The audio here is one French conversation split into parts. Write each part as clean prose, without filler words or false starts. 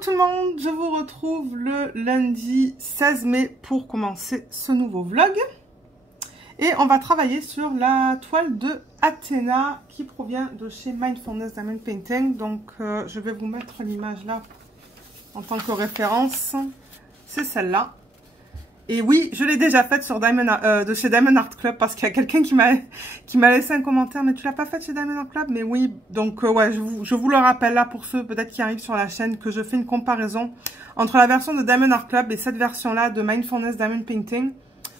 tout le monde, je vous retrouve le lundi 16 mai pour commencer ce nouveau vlog. Et on va travailler sur la toile de Athéna qui provient de chez Mindfulness Diamond Painting. Donc je vais vous mettre l'image là en tant que référence. C'est celle-là. Et oui, je l'ai déjà faite sur de chez Diamond Art Club parce qu'il y a quelqu'un qui m'a laissé un commentaire. Mais tu l'as pas faite chez Diamond Art Club? Mais oui, donc ouais, je vous le rappelle là pour ceux peut-être qui arrivent sur la chaîne que je fais une comparaison entre la version de Diamond Art Club et cette version-là de Mindfulness Diamond Painting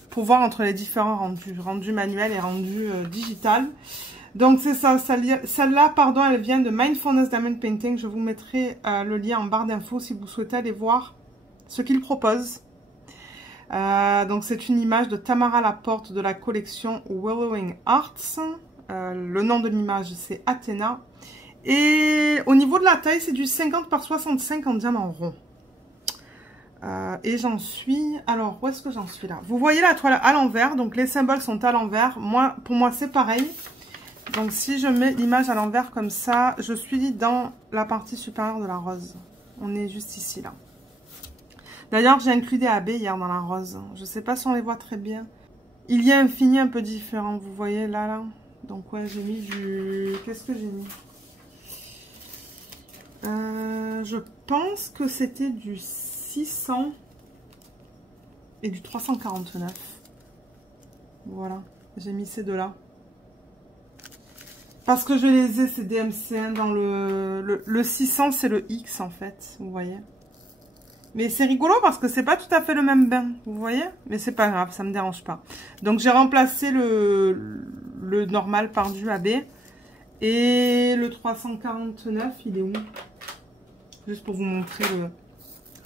pour voir entre les différents rendus manuels et rendus digital. Donc c'est ça, celle-là, pardon, elle vient de Mindfulness Diamond Painting. Je vous mettrai le lien en barre d'infos si vous souhaitez aller voir ce qu'ils proposent. Donc c'est une image de Tamara Laporte de la collection Willowing Arts. Le nom de l'image c'est Athéna. Et au niveau de la taille c'est du 50 par 65 en diamant rond. Et j'en suis... Alors où est-ce que j'en suis là? Vous voyez la toile à l'envers, donc les symboles sont à l'envers. Pour moi c'est pareil. Donc si je mets l'image à l'envers comme ça, je suis dans la partie supérieure de la rose. On est juste ici là. D'ailleurs, j'ai inclus des AB hier dans la rose. Je ne sais pas si on les voit très bien. Il y a un fini un peu différent, vous voyez là. Donc ouais, j'ai mis du... Qu'est-ce que j'ai mis? Je pense que c'était du 600 et du 349. Voilà, j'ai mis ces deux-là. Parce que je les ai, ces DMC1 dans le 600, c'est le X en fait, vous voyez. Mais c'est rigolo parce que c'est pas tout à fait le même bain, vous voyez? Mais c'est pas grave, ça me dérange pas. Donc j'ai remplacé le normal par du AB. Et le 349, il est où? Juste pour vous montrer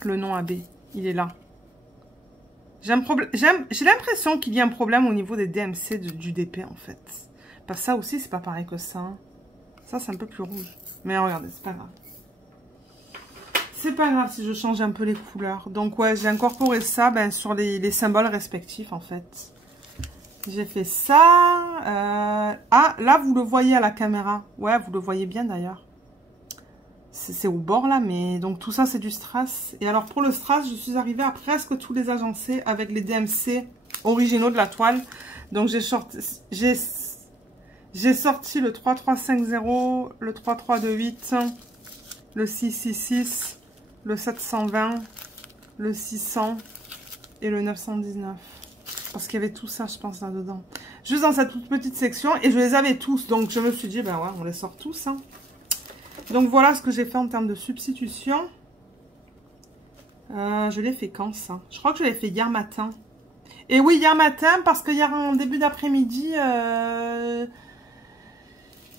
le nom AB. Il est là. J'ai l'impression qu'il y a un problème au niveau des DMC du DP en fait. Parce que ça aussi, c'est pas pareil que ça. Hein. Ça, c'est un peu plus rouge. Mais regardez, c'est pas grave. C'est pas grave si je change un peu les couleurs. Donc ouais, j'ai incorporé ça sur les symboles respectifs en fait. J'ai fait ça. Ah, là vous le voyez à la caméra. Ouais, vous le voyez bien d'ailleurs. C'est au bord là, mais donc tout ça c'est du strass. Et alors pour le strass, je suis arrivée à presque tous les agencés avec les DMC originaux de la toile. Donc j'ai sorti le 3350, le 3328, le 666. Le 720, le 600 et le 919. Parce qu'il y avait tout ça, je pense, là-dedans. Juste dans cette toute petite section. Et je les avais tous. Donc, je me suis dit, ben ouais, on les sort tous. Hein. Donc, voilà ce que j'ai fait en termes de substitution. Je l'ai fait quand, ça? Je crois que je l'ai fait hier matin. Et oui, hier matin, parce que hier en début d'après-midi...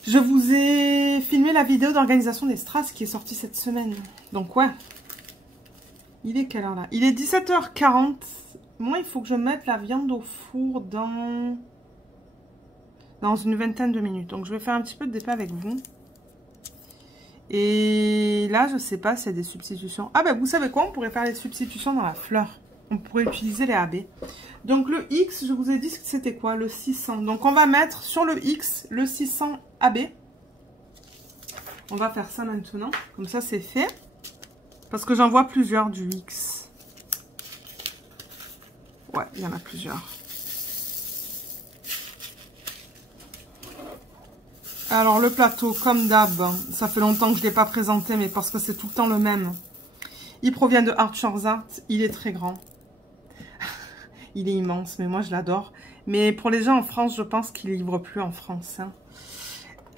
je vous ai filmé la vidéo d'organisation des strass qui est sortie cette semaine. Donc ouais. Il est quelle heure là? Il est 17h40. Moi, il faut que je mette la viande au four dans une vingtaine de minutes. Donc je vais faire un petit peu de départ avec vous. Et là, je sais pas s'il y a des substitutions. Ah ben vous savez quoi? On pourrait faire les substitutions dans la fleur. On pourrait utiliser les AB. Donc le X, je vous ai dit que c'était quoi? Le 600. Donc on va mettre sur le X le 600 AB. On va faire ça maintenant. Comme ça c'est fait. Parce que j'en vois plusieurs du X. Ouais, il y en a plusieurs. Alors le plateau, comme d'hab, ça fait longtemps que je ne l'ai pas présenté, mais parce que c'est tout le temps le même. Il provient de Archers Art. Il est très grand. Il est immense, mais moi je l'adore. Mais pour les gens en France, je pense qu'il ne livre plus en France. Hein.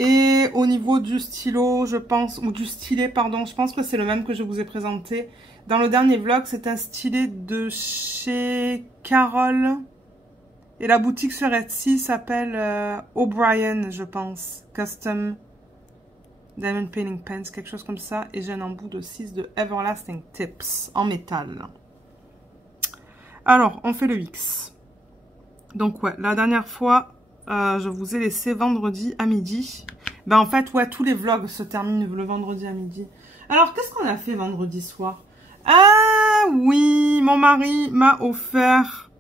Et au niveau du stylo, je pense, ou du stylet, pardon, je pense que c'est le même que je vous ai présenté. Dans le dernier vlog, c'est un stylet de chez Carole. Et la boutique sur Etsy s'appelle O'Brien, je pense. Custom Diamond Painting Pens, quelque chose comme ça. Et j'ai un embout de 6 de Everlasting Tips en métal. Alors, on fait le X. Donc ouais, la dernière fois, je vous ai laissé vendredi à midi. Ben en fait, ouais, tous les vlogs se terminent le vendredi à midi. Alors, qu'est-ce qu'on a fait vendredi soir? Ah oui, mon mari m'a offert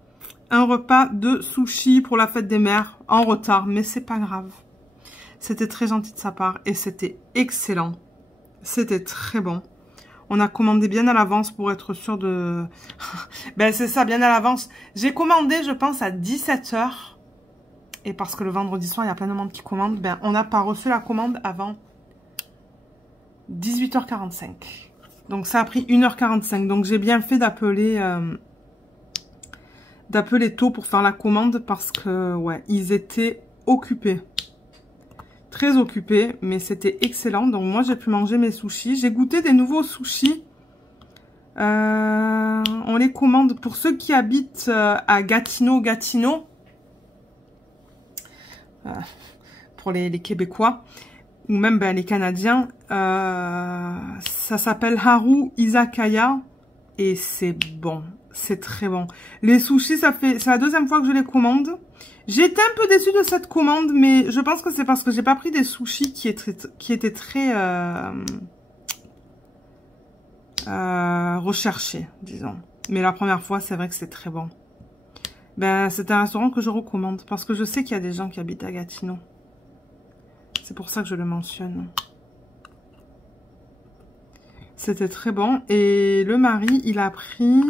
un repas de sushi pour la fête des mères en retard. Mais c'est pas grave. C'était très gentil de sa part et c'était excellent. C'était très bon. On a commandé bien à l'avance pour être sûr de... Ben c'est ça, bien à l'avance. J'ai commandé, je pense, à 17 h. Et parce que le vendredi soir, il y a plein de monde qui commande, ben on n'a pas reçu la commande avant 18 h 45. Donc ça a pris 1 h 45. Donc j'ai bien fait d'appeler tôt pour faire la commande parce que, ouais, ils étaient occupés. Très occupés, mais c'était excellent. Donc moi, j'ai pu manger mes sushis. J'ai goûté des nouveaux sushis. On les commande pour ceux qui habitent à Gatineau. Pour les Québécois. Ou même ben, les Canadiens. Ça s'appelle Haru Izakaya. Et c'est bon. C'est très bon. Les sushis, c'est la deuxième fois que je les commande. J'étais un peu déçue de cette commande, mais je pense que c'est parce que j'ai pas pris des sushis qui étaient très recherchés, disons. Mais la première fois, c'est vrai que c'est très bon. Ben, c'est un restaurant que je recommande parce que je sais qu'il y a des gens qui habitent à Gatineau. C'est pour ça que je le mentionne. C'était très bon. Et le mari, il a pris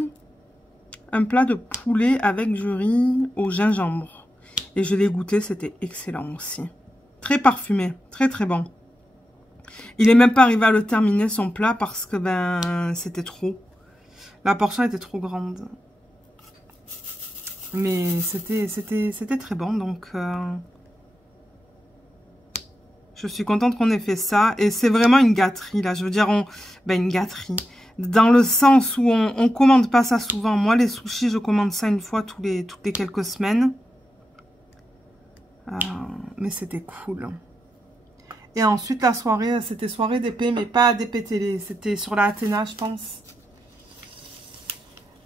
un plat de poulet avec du riz au gingembre. Et je l'ai goûté, c'était excellent aussi. Très parfumé, très très bon. Il est même pas arrivé à le terminer son plat parce que ben c'était trop. La portion était trop grande. Mais c'était très bon, donc je suis contente qu'on ait fait ça. Et c'est vraiment une gâterie là, je veux dire, une gâterie. Dans le sens où on commande pas ça souvent. Moi les sushis, je commande ça une fois toutes les quelques semaines. Mais c'était cool. Et ensuite la soirée, c'était soirée d'épée, mais pas d'épée télé. C'était sur la Athéna, je pense.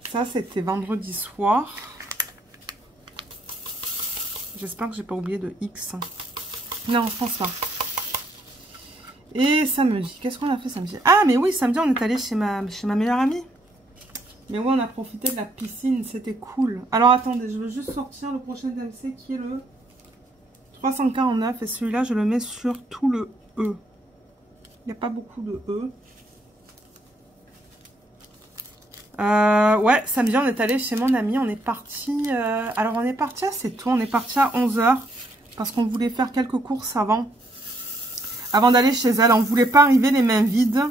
Ça, c'était vendredi soir. J'espère que j'ai pas oublié de X. Non, je pense pas. Et samedi, qu'est-ce qu'on a fait samedi? Ah, mais oui, samedi, on est allé chez ma meilleure amie. Mais oui, on a profité de la piscine, c'était cool. Alors, attendez, je veux juste sortir le prochain DMC qui est le 349. Et celui-là, je le mets sur tout le E. Il n'y a pas beaucoup de E. Ouais, samedi, on est allé chez mon amie. On est parti... alors, on est parti assez tôt. On est parti à 11 h. Parce qu'on voulait faire quelques courses avant d'aller chez elle. On ne voulait pas arriver les mains vides.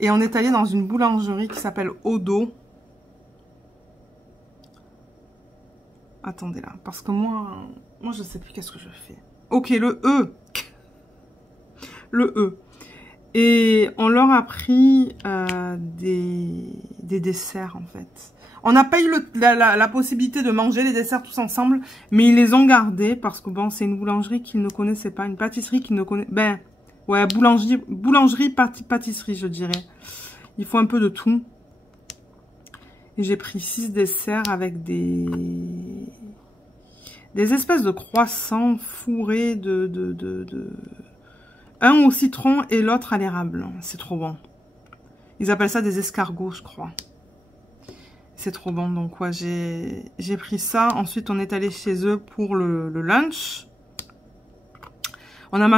Et on est allé dans une boulangerie qui s'appelle Odo. Attendez là, parce que moi je sais plus qu'est-ce que je fais. Ok, le E. Le E. Et on leur a pris des desserts en fait. On n'a pas eu la possibilité de manger les desserts tous ensemble, mais ils les ont gardés parce que bon, c'est une boulangerie qu'ils ne connaissaient pas, une pâtisserie qu'ils ne connaissaient... Ben, ouais, boulangerie, pâtisserie, je dirais. Il faut un peu de tout. Et j'ai pris 6 desserts avec des espèces de croissants fourrés un au citron et l'autre à l'érable. C'est trop bon. Ils appellent ça des escargots, je crois. C'est trop bon. Donc, ouais, j'ai pris ça. Ensuite, on est allé chez eux pour le lunch. On a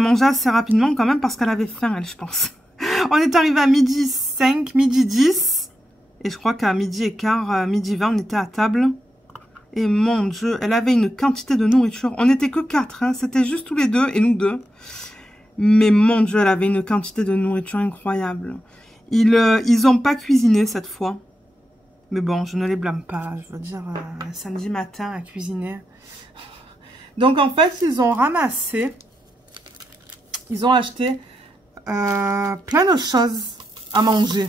mangé assez rapidement quand même parce qu'elle avait faim, elle, je pense. On est arrivé à midi 5, midi 10. Et je crois qu'à midi et quart, midi 20, on était à table. Et mon Dieu, elle avait une quantité de nourriture. On n'était que 4, hein. C'était juste tous les deux et nous deux. Mais mon Dieu, elle avait une quantité de nourriture incroyable. Ils ont pas cuisiné cette fois. Mais bon, je ne les blâme pas. Je veux dire, samedi matin à cuisiner. Donc en fait, ils ont ramassé. Ils ont acheté plein de choses à manger.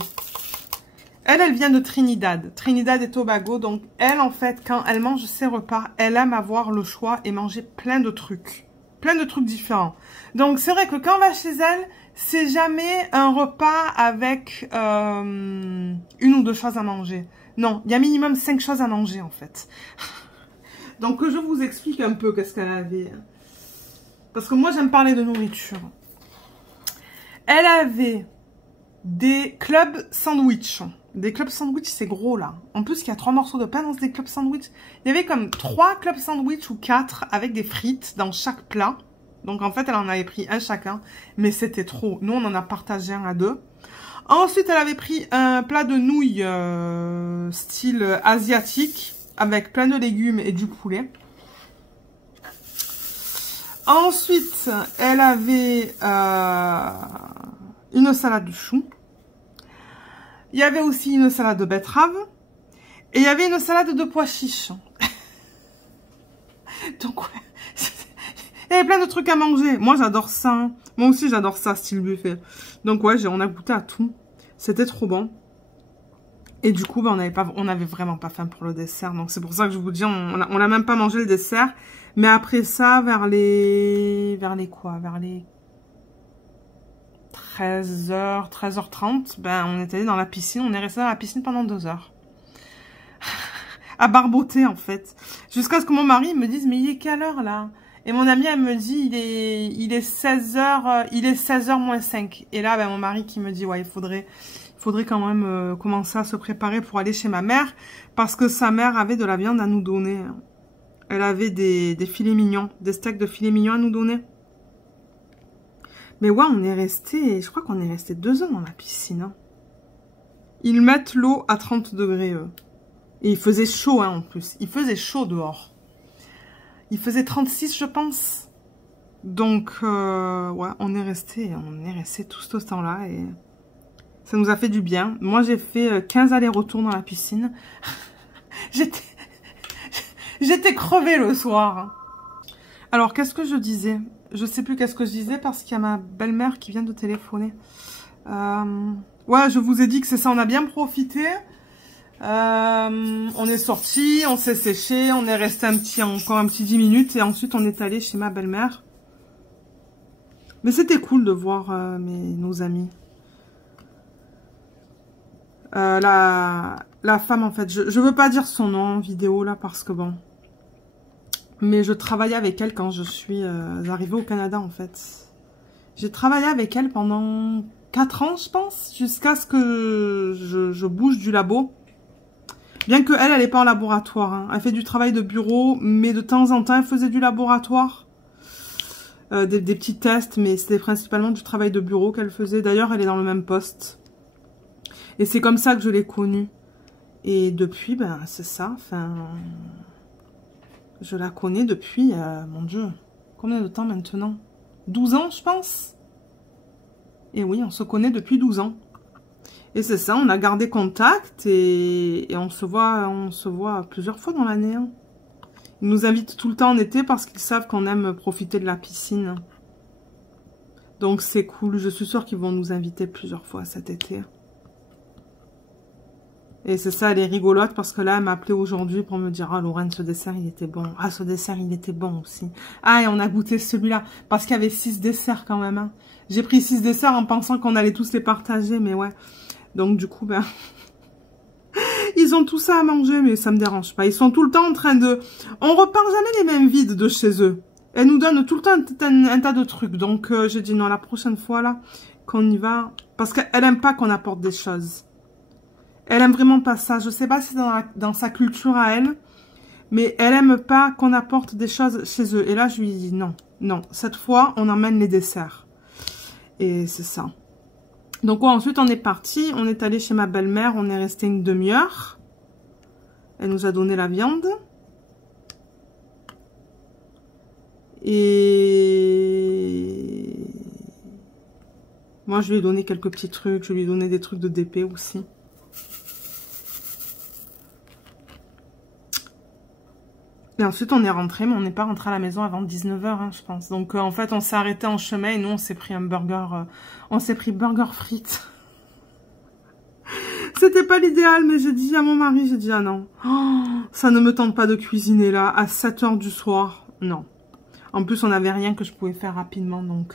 Elle vient de Trinidad et Tobago. Donc, elle, en fait, quand elle mange ses repas, elle aime avoir le choix et manger plein de trucs. Plein de trucs différents. Donc, c'est vrai que quand on va chez elle, c'est jamais un repas avec une ou deux choses à manger. Non, il y a minimum 5 choses à manger, en fait. Donc, que je vous explique un peu qu'est-ce qu'elle avait. Parce que moi, j'aime parler de nourriture. Elle avait des clubs sandwich. Des clubs sandwich, c'est gros là. En plus, il y a 3 morceaux de pain dans ces clubs sandwich. Il y avait comme 3 clubs sandwich ou 4 avec des frites dans chaque plat. Donc, en fait, elle en avait pris un chacun. Mais c'était trop. Nous, on en a partagé un à deux. Ensuite, elle avait pris un plat de nouilles style asiatique avec plein de légumes et du poulet. Ensuite, elle avait une salade de choux. Il y avait aussi une salade de betterave. Et il y avait une salade de pois chiches. Donc, ouais, il y avait plein de trucs à manger. Moi, j'adore ça. Hein. Moi aussi, j'adore ça, style buffet. Donc, ouais, on a goûté à tout. C'était trop bon. Et du coup, on avait vraiment pas faim pour le dessert. Donc, c'est pour ça que je vous dis, on n'a même pas mangé le dessert. Mais après ça, vers les 13h, 13h30, ben, on est allé dans la piscine. On est resté dans la piscine pendant 2 heures. À barboter, en fait. Jusqu'à ce que mon mari me dise, mais il est quelle heure, là? Et mon amie, elle me dit, il est 16h moins 5. Et là, ben, mon mari qui me dit, ouais, il faudrait quand même commencer à se préparer pour aller chez ma mère. Parce que sa mère avait de la viande à nous donner. Elle avait des filets mignons, des steaks de filets mignons à nous donner. Mais ouais, je crois qu'on est resté 2 heures dans la piscine. Hein. Ils mettent l'eau à 30 degrés, eux. Et il faisait chaud, hein, en plus. Il faisait chaud dehors. Il faisait 36, je pense. Donc, ouais, on est resté tout ce temps-là. Et ça nous a fait du bien. Moi, j'ai fait 15 allers-retours dans la piscine. J'étais crevée le soir. Alors, qu'est-ce que je disais? Je sais plus qu'est-ce que je disais parce qu'il y a ma belle-mère qui vient de téléphoner. Ouais, je vous ai dit que c'est ça, on a bien profité. On est sorti, on s'est séché, on est resté encore un petit 10 minutes et ensuite on est allé chez ma belle-mère. Mais c'était cool de voir nos amis. La femme, en fait, je veux pas dire son nom en vidéo là parce que bon. Mais je travaillais avec elle quand je suis arrivée au Canada, en fait. J'ai travaillé avec elle pendant 4 ans, je pense, jusqu'à ce que je bouge du labo. Bien qu'elle n'est pas en laboratoire. Hein. Elle fait du travail de bureau, mais de temps en temps, elle faisait du laboratoire. Des petits tests, mais c'était principalement du travail de bureau qu'elle faisait. D'ailleurs, elle est dans le même poste. Et c'est comme ça que je l'ai connue. Et depuis, ben, c'est ça. Enfin, je la connais depuis, mon Dieu, combien de temps maintenant? 12 ans, je pense. Et oui, on se connaît depuis 12 ans. Et c'est ça, on a gardé contact et on se voit plusieurs fois dans l'année. Hein. Ils nous invitent tout le temps en été parce qu'ils savent qu'on aime profiter de la piscine. Donc c'est cool, je suis sûre qu'ils vont nous inviter plusieurs fois cet été. Et c'est ça, elle est rigolote parce que là, elle m'a appelé aujourd'hui pour me dire « Ah, Lorraine, ce dessert, il était bon. Ah, ce dessert, il était bon aussi. Ah, et on a goûté celui-là. » Parce qu'il y avait 6 desserts quand même. Hein. J'ai pris 6 desserts en pensant qu'on allait tous les partager, mais ouais. Donc, du coup, ben... ils ont tout ça à manger, mais ça me dérange pas. Ils sont tout le temps en train de... On repart jamais les mêmes vides de chez eux. Elles nous donnent tout le temps un tas de trucs. Donc, j'ai dit non, la prochaine fois, là, qu'on y va... Parce qu'elle aime pas qu'on apporte des choses. Elle aime vraiment pas ça. Je sais pas si c'est dans sa culture à elle. Mais elle aime pas qu'on apporte des choses chez eux. Et là, je lui dis non. Non, cette fois, on emmène les desserts. Et c'est ça. Donc ouais, ensuite on est parti, on est allé chez ma belle-mère, on est resté une demi-heure. Elle nous a donné la viande. Et moi je lui ai donné quelques petits trucs, je lui ai donné des trucs de DP aussi. Et ensuite on est rentré, mais on n'est pas rentré à la maison avant 19 h, hein, je pense. Donc en fait on s'est arrêté en chemin et nous on s'est pris un burger, on s'est pris burger frites. C'était pas l'idéal, mais j'ai dit à mon mari, j'ai dit ah non, oh, ça ne me tente pas de cuisiner là, à 7 h du soir, non. En plus on n'avait rien que je pouvais faire rapidement, donc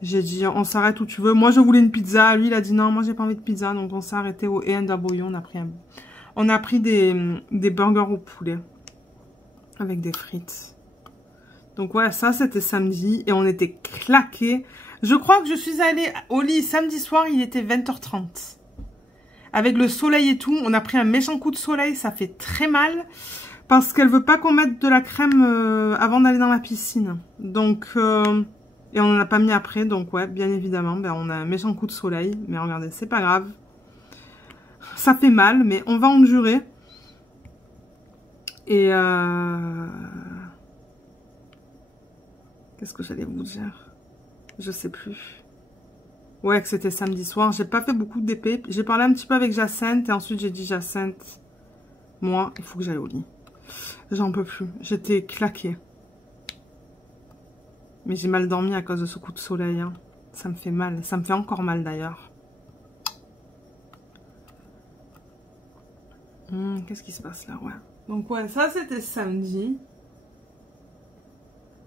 j'ai dit on s'arrête où tu veux. Moi je voulais une pizza, lui il a dit non, moi j'ai pas envie de pizza, donc on s'est arrêté au A&W, on a pris des burgers au poulet. Avec des frites. Donc ouais, ça c'était samedi et on était claqués. Je crois que je suis allée au lit samedi soir, il était 20 h 30. Avec le soleil et tout, on a pris un méchant coup de soleil, ça fait très mal. Parce qu'elle veut pas qu'on mette de la crème avant d'aller dans la piscine. Donc, et on n'en a pas mis après. Donc ouais, bien évidemment, ben, on a un méchant coup de soleil. Mais regardez, c'est pas grave. Ça fait mal, mais on va endurer. Et qu'est-ce que j'allais vous dire? Je sais plus. Ouais, que c'était samedi soir. J'ai pas fait beaucoup d'épée. J'ai parlé un petit peu avec Jacinthe et ensuite j'ai dit Jacinthe, moi, il faut que j'aille au lit. J'en peux plus. J'étais claquée. Mais j'ai mal dormi à cause de ce coup de soleil. Hein. Ça me fait mal. Ça me fait encore mal d'ailleurs. Qu'est-ce qui se passe là? Ouais. Donc ouais, ça c'était samedi.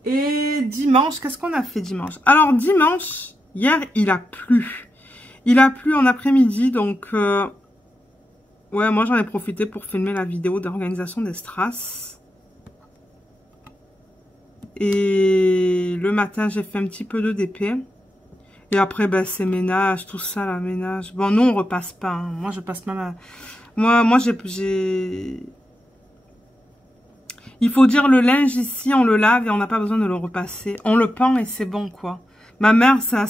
Et dimanche, qu'est-ce qu'on a fait dimanche? Alors dimanche, hier, il a plu. Il a plu en après-midi, donc... ouais, moi j'en ai profité pour filmer la vidéo d'organisation des strass. Et le matin, j'ai fait un petit peu de DP. Et après, ben, c'est ménage, tout ça, la ménage. Bon, nous, on repasse pas. Hein. Moi, je passe même à... Moi j'ai... Il faut dire, le linge ici, on le lave et on n'a pas besoin de le repasser. On le pend et c'est bon, quoi. Ma mère, ça...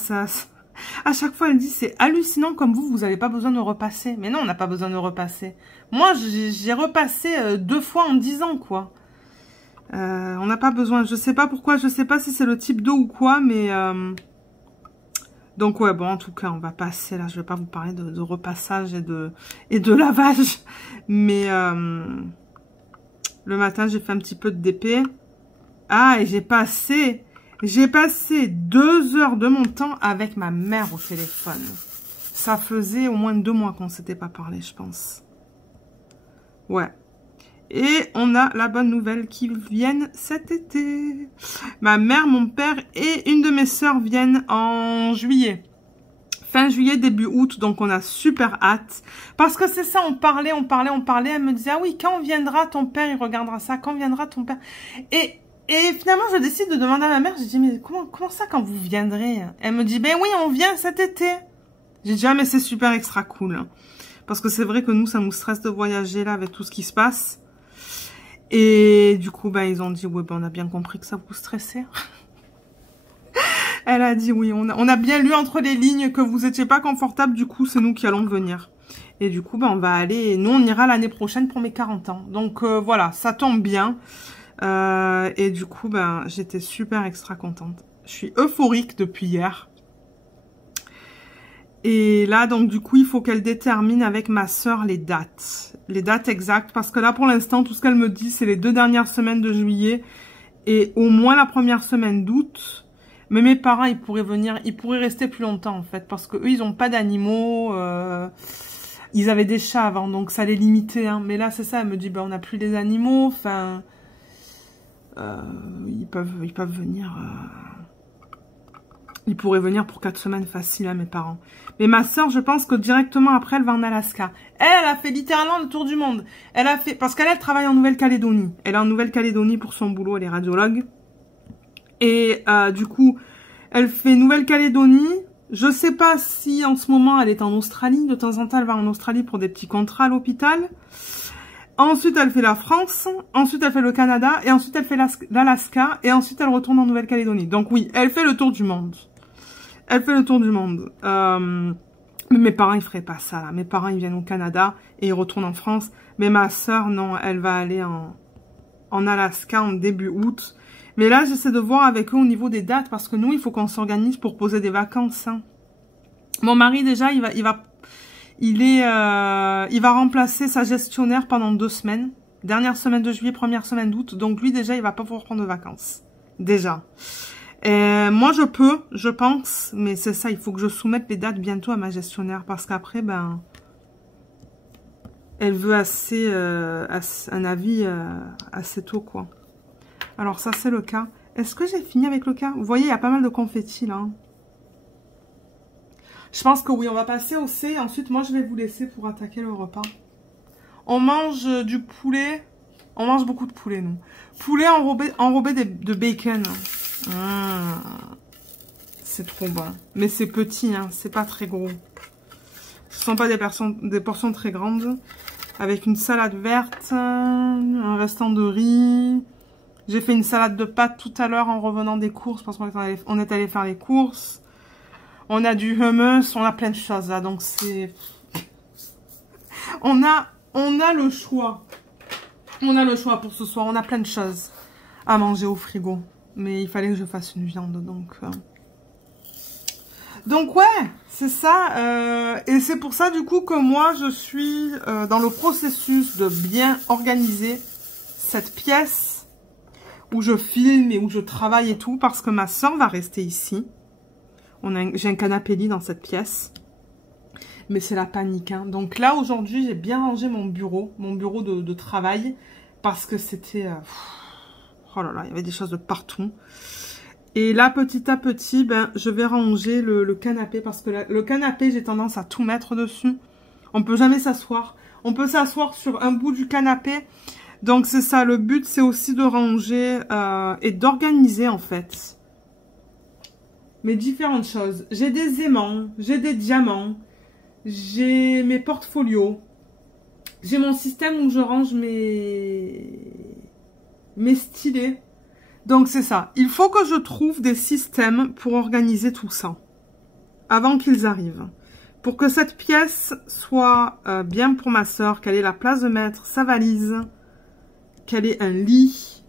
À chaque fois, elle dit, c'est hallucinant comme vous n'avez pas besoin de repasser. Mais non, on n'a pas besoin de repasser. Moi, j'ai repassé 2 fois en 10 ans, quoi. On n'a pas besoin. Je sais pas pourquoi, je sais pas si c'est le type d'eau ou quoi, mais... Donc ouais, bon, en tout cas, on va passer, là, je vais pas vous parler de repassage et de lavage. Mais le matin, j'ai fait un petit peu de DP. Ah, et j'ai passé 2 heures de mon temps avec ma mère au téléphone. Ça faisait au moins 2 mois qu'on s'était pas parlé, je pense. Ouais. Et on a la bonne nouvelle qui viennent cet été. Ma mère, mon père et une de mes sœurs viennent en juillet. Fin juillet, début août, donc on a super hâte. Parce que c'est ça, on parlait. Elle me disait, ah oui, quand viendra ton père, il regardera ça. Quand viendra ton père? Et finalement, je décide de demander à ma mère, j'ai dit, mais comment ça quand vous viendrez? Elle me dit, ben oui, on vient cet été. J'ai dit, ah mais c'est super extra cool. Parce que c'est vrai que nous, ça nous stresse de voyager là avec tout ce qui se passe. Et du coup, ben, ils ont dit, ouais, ben, on a bien compris que ça vous stressait. Elle a dit, oui, on a bien lu entre les lignes que vous étiez pas confortable, du coup, c'est nous qui allons venir. Et du coup, ben, on va aller, nous, on ira l'année prochaine pour mes 40 ans. Donc, voilà, ça tombe bien. Et du coup, ben, j'étais super extra contente. Je suis euphorique depuis hier. Et là, donc, du coup, il faut qu'elle détermine avec ma sœur les dates. Les dates exactes. Parce que là, pour l'instant, tout ce qu'elle me dit, c'est les 2 dernières semaines de juillet. Et au moins la première semaine d'août. Mais mes parents, ils pourraient venir, ils pourraient rester plus longtemps, en fait. Parce que eux, ils ont pas d'animaux. Ils avaient des chats avant, donc ça les limitait. Hein. Mais là, c'est ça, elle me dit, ben, on n'a plus les animaux. Enfin, ils peuvent venir... Ils pourraient venir pour 4 semaines facile à mes parents. Mais ma soeur, je pense que directement après, elle va en Alaska. Elle a fait littéralement le tour du monde. Elle a fait... Parce qu'elle travaille en Nouvelle-Calédonie. Elle est en Nouvelle-Calédonie pour son boulot, elle est radiologue. Et du coup, elle fait Nouvelle-Calédonie. Je sais pas si en ce moment, elle est en Australie. De temps en temps, elle va en Australie pour des petits contrats à l'hôpital. Ensuite, elle fait la France. Ensuite, elle fait le Canada. Et ensuite, elle fait l'Alaska. Et ensuite, elle retourne en Nouvelle-Calédonie. Donc oui, elle fait le tour du monde. Elle fait le tour du monde. Mais mes parents, ils feraient pas ça, là. Mes parents, ils viennent au Canada et ils retournent en France. Mais ma sœur, non, elle va aller en Alaska en début août. Mais là, j'essaie de voir avec eux au niveau des dates parce que nous, il faut qu'on s'organise pour poser des vacances. Hein. Mon mari, déjà, il va remplacer sa gestionnaire pendant 2 semaines. Dernière semaine de juillet, première semaine d'août. Donc lui, déjà, il va pas pouvoir prendre de vacances. Déjà. Moi, je pense, mais c'est ça, il faut que je soumette les dates bientôt à ma gestionnaire parce qu'après, ben, elle veut un avis assez tôt, quoi. Alors ça, c'est le cas. Est-ce que j'ai fini avec le cas? Vous voyez, il y a pas mal de confettis, là. Je pense que oui, on va passer au C. Ensuite, moi, je vais vous laisser pour attaquer le repas. On mange du poulet. On mange beaucoup de poulet, nous. Poulet enrobé de bacon. C'est trop bon. Mais c'est petit, hein. C'est pas très gros. Ce ne sont pas des portions très grandes. avec une salade verte, un restant de riz. J'ai fait une salade de pâtes tout à l'heure en revenant des courses parce qu'on est allé faire les courses. On a du hummus, on a plein de choses là, donc c'est... On a le choix. On a le choix pour ce soir, on a plein de choses à manger au frigo. Mais il fallait que je fasse une viande, donc ouais, c'est ça. Et c'est pour ça du coup que moi je suis dans le processus de bien organiser cette pièce où je filme et où je travaille et tout, parce que ma soeur va rester ici. J'ai un canapé lit dans cette pièce. Mais c'est la panique, hein. Donc là, aujourd'hui, j'ai bien rangé mon bureau de travail, parce que c'était... oh là là, il y avait des choses de partout. Et là, petit à petit, ben, je vais ranger le canapé, parce que le canapé, j'ai tendance à tout mettre dessus. On peut jamais s'asseoir. On peut s'asseoir sur un bout du canapé. Donc c'est ça, le but, c'est aussi de ranger et d'organiser, en fait, mes différentes choses. J'ai des aimants, j'ai des diamants. J'ai mes portfolios. J'ai mon système où je range mes stylets. Donc c'est ça. Il faut que je trouve des systèmes pour organiser tout ça. Avant qu'ils arrivent. Pour que cette pièce soit bien pour ma soeur. Qu'elle ait la place de mettre sa valise. Qu'elle ait un lit.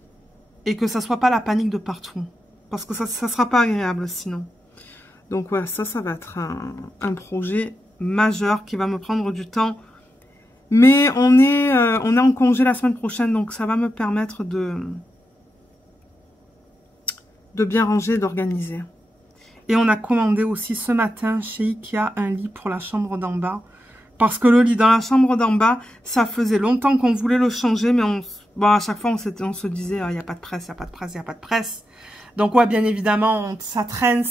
Et que ça soit pas la panique de partout. Parce que ça sera pas agréable sinon. Donc ouais, ça va être un projet majeur qui va me prendre du temps, mais on est en congé la semaine prochaine, donc ça va me permettre de bien ranger, d'organiser. Et on a commandé aussi ce matin chez Ikea un lit pour la chambre d'en bas, parce que le lit dans la chambre d'en bas, ça faisait longtemps qu'on voulait le changer, mais à chaque fois on se disait il n'y a pas de presse, il n'y a pas de presse, il n'y a pas de presse. Donc ouais, bien évidemment, ça traîne.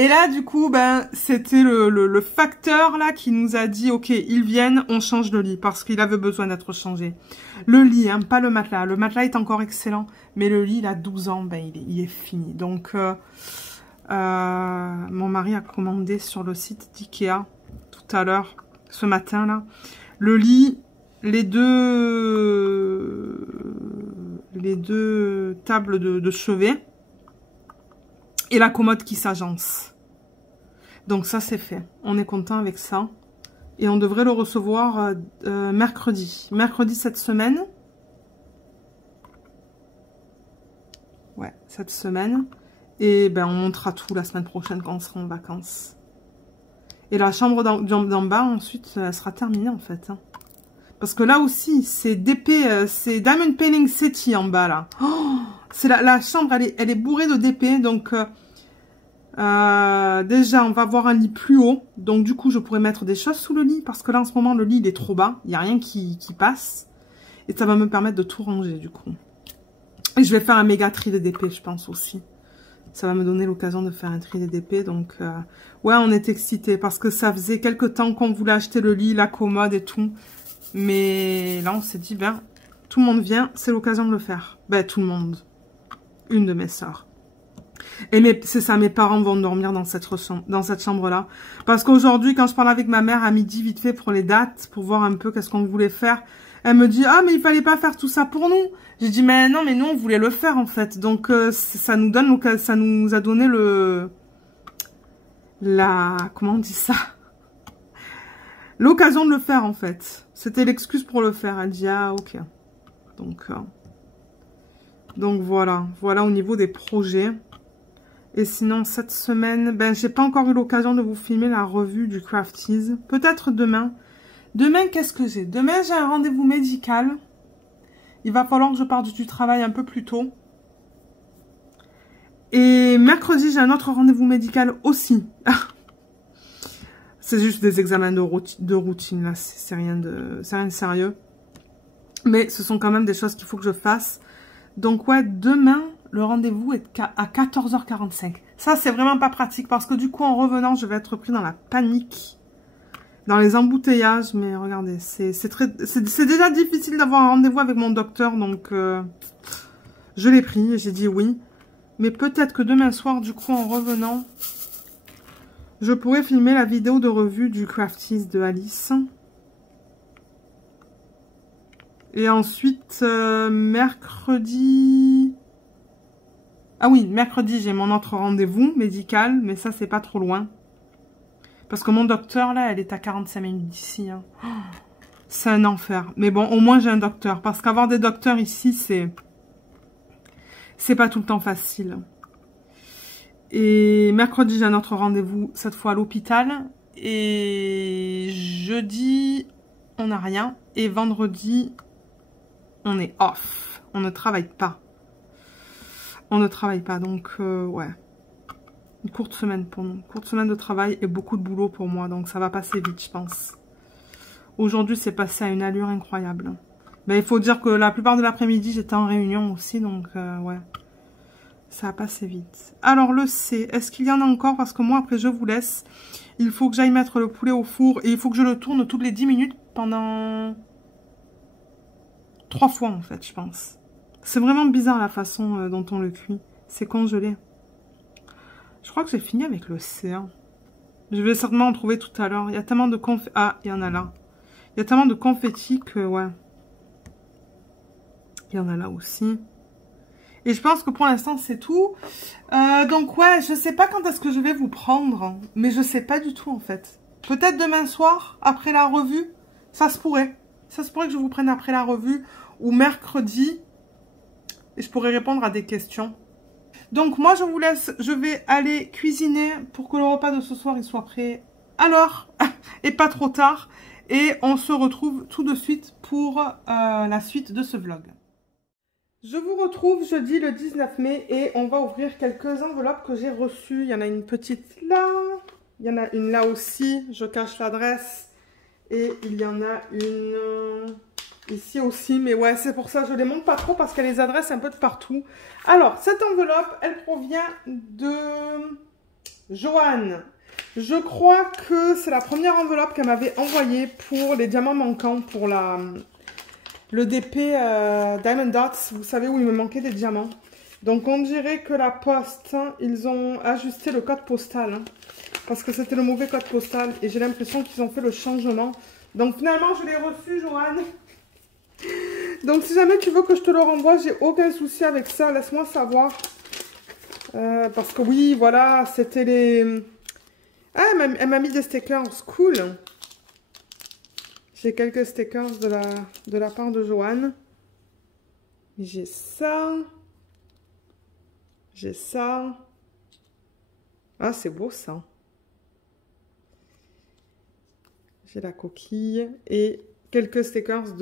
Et là, du coup, ben, c'était le facteur là qui nous a dit, ok, ils viennent, on change le lit, parce qu'il avait besoin d'être changé. Le lit, hein, pas le matelas. Le matelas est encore excellent, mais le lit, il a 12 ans, ben, il est fini. Donc, mon mari a commandé sur le site d'Ikea, tout à l'heure, ce matin, là, le lit, les deux tables de chevet, et la commode qui s'agence. Donc ça c'est fait. On est content avec ça. Et on devrait le recevoir mercredi. Mercredi cette semaine. Ouais, cette semaine. Et ben on montera tout la semaine prochaine quand on sera en vacances. Et la chambre d'en bas ensuite elle sera terminée en fait. Hein. Parce que là aussi c'est DP, c'est Diamond Painting Settee en bas là. Oh, c'est la chambre elle est bourrée de DP, donc déjà on va avoir un lit plus haut, donc du coup je pourrais mettre des choses sous le lit, parce que là en ce moment le lit il est trop bas, il n'y a rien qui passe, et ça va me permettre de tout ranger du coup. Et je vais faire un méga tri de DP je pense aussi, ça va me donner l'occasion de faire un tri des DP, donc ouais on est excités, parce que ça faisait quelques temps qu'on voulait acheter le lit, la commode et tout, mais là on s'est dit ben tout le monde vient, c'est l'occasion de le faire. Ben tout le monde, une de mes sœurs. Et c'est ça, mes parents vont dormir dans cette chambre-là. Parce qu'aujourd'hui, quand je parle avec ma mère à midi, vite fait pour les dates, pour voir un peu qu'est-ce qu'on voulait faire, elle me dit « Ah, mais il fallait pas faire tout ça pour nous !» J'ai dit « Mais non, mais nous, on voulait le faire, en fait. » Donc, ça nous a donné comment on dit ça? L'occasion de le faire, en fait. C'était l'excuse pour le faire. Elle dit « Ah, ok. » Donc, voilà. Voilà au niveau des projets. Et sinon, cette semaine, ben, j'ai pas encore eu l'occasion de vous filmer la revue du Crafties. Peut-être demain. Demain, qu'est-ce que j'ai? Demain, j'ai un rendez-vous médical. Il va falloir que je parte du travail un peu plus tôt. Et mercredi, j'ai un autre rendez-vous médical aussi. C'est juste des examens de routine, là. C'est rien de sérieux. Mais ce sont quand même des choses qu'il faut que je fasse. Donc, ouais, demain... Le rendez-vous est à 14h45. Ça, c'est vraiment pas pratique parce que du coup, en revenant, je vais être pris dans la panique, dans les embouteillages. Mais regardez, c'est déjà difficile d'avoir un rendez-vous avec mon docteur. Donc, je l'ai pris et j'ai dit oui. Mais peut-être que demain soir, du coup, en revenant, je pourrais filmer la vidéo de revue du Crafties de Alice. Et ensuite, mercredi... Ah oui, mercredi, j'ai mon autre rendez-vous médical, mais ça, c'est pas trop loin. Parce que mon docteur, là, elle est à 45 minutes d'ici. Hein. Oh, c'est un enfer. Mais bon, au moins, j'ai un docteur. Parce qu'avoir des docteurs ici, c'est pas tout le temps facile. Et mercredi, j'ai un autre rendez-vous, cette fois à l'hôpital. Et jeudi, on n'a rien. Et vendredi, on est off. On ne travaille pas. On ne travaille pas, donc ouais. Une courte semaine pour nous. Courte semaine de travail et beaucoup de boulot pour moi. Donc ça va passer vite, je pense. Aujourd'hui, c'est passé à une allure incroyable. Mais il faut dire que la plupart de l'après-midi, j'étais en réunion aussi. Donc ouais. Ça a passé vite. Alors le C, est-ce qu'il y en a encore? Parce que moi, après, je vous laisse. Il faut que j'aille mettre le poulet au four. Et il faut que je le tourne toutes les 10 minutes pendant 3 fois, en fait, je pense. C'est vraiment bizarre la façon dont on le cuit. C'est congelé. Je crois que j'ai fini avec le C. Hein. Je vais certainement en trouver tout à l'heure. Il y a tellement de confettis. Ah, il y en a là. Il y a tellement de confettis que, ouais. Il y en a là aussi. Et je pense que pour l'instant, c'est tout. Donc, ouais, je sais pas quand est-ce que je vais vous prendre. Mais je sais pas du tout, en fait. Peut-être demain soir, après la revue. Ça se pourrait. Ça se pourrait que je vous prenne après la revue. Ou mercredi. Et je pourrais répondre à des questions. Donc, moi, je vous laisse. Je vais aller cuisiner pour que le repas de ce soir, il soit prêt à l'heure. Et pas trop tard. Et on se retrouve tout de suite pour la suite de ce vlog. Je vous retrouve jeudi le 19 mai et on va ouvrir quelques enveloppes que j'ai reçues. Il y en a une petite là, il y en a une là aussi, je cache l'adresse. Et il y en a une ici aussi, mais ouais, c'est pour ça que je ne les montre pas trop parce qu'elle les adresse un peu de partout. Alors, cette enveloppe, elle provient de Joanne. Je crois que c'est la première enveloppe qu'elle m'avait envoyée pour les diamants manquants, pour le DP Diamond Dots, vous savez où il me manquait des diamants. Donc on dirait que la poste, hein, ils ont ajusté le code postal. Hein, parce que c'était le mauvais code postal. Et j'ai l'impression qu'ils ont fait le changement. Donc finalement je l'ai reçu, Joanne. Donc si jamais tu veux que je te le renvoie, j'ai aucun souci avec ça. Laisse-moi savoir. Parce que oui, voilà, c'était les... Ah, elle m'a mis des stickers, cool. J'ai quelques stickers de la part de Joanne. J'ai ça. J'ai ça. Ah, c'est beau ça. J'ai la coquille. Et quelques stickers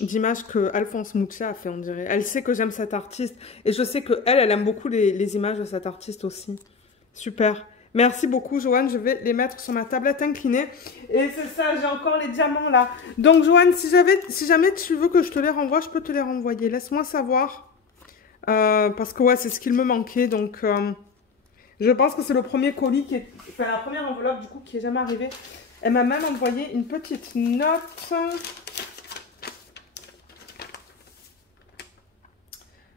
d'images que Alphonse Mucha a fait, on dirait. Elle sait que j'aime cet artiste. Et je sais qu'elle aime beaucoup les images de cet artiste aussi. Super. Merci beaucoup, Joanne. Je vais les mettre sur ma tablette inclinée. Et c'est ça, j'ai encore les diamants là. Donc, Joanne, si jamais tu veux que je te les renvoie, je peux te les renvoyer. Laisse-moi savoir. Parce que, ouais, c'est ce qu'il me manquait. Donc, je pense que c'est le premier colis qui est... Enfin, la première enveloppe, du coup, qui est jamais arrivée. Elle m'a même envoyé une petite note.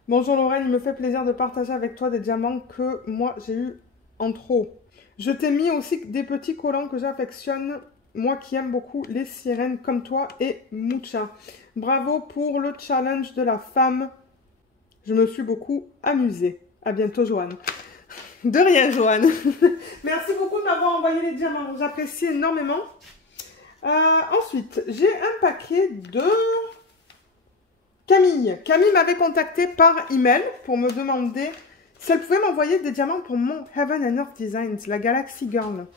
Bonjour, Lorraine. Il me fait plaisir de partager avec toi des diamants que moi, j'ai eu en trop. Je t'ai mis aussi des petits collants que j'affectionne, moi qui aime beaucoup les sirènes comme toi et Mucha. Bravo pour le challenge de la femme. Je me suis beaucoup amusée. À bientôt, Joanne. De rien, Joanne. Merci beaucoup de m'avoir envoyé les diamants. J'apprécie énormément. Ensuite, j'ai un paquet de Camille. Camille m'avait contacté par email pour me demander... si elle pouvait m'envoyer des diamants pour mon Heaven and Earth Designs, la Galaxy Girl.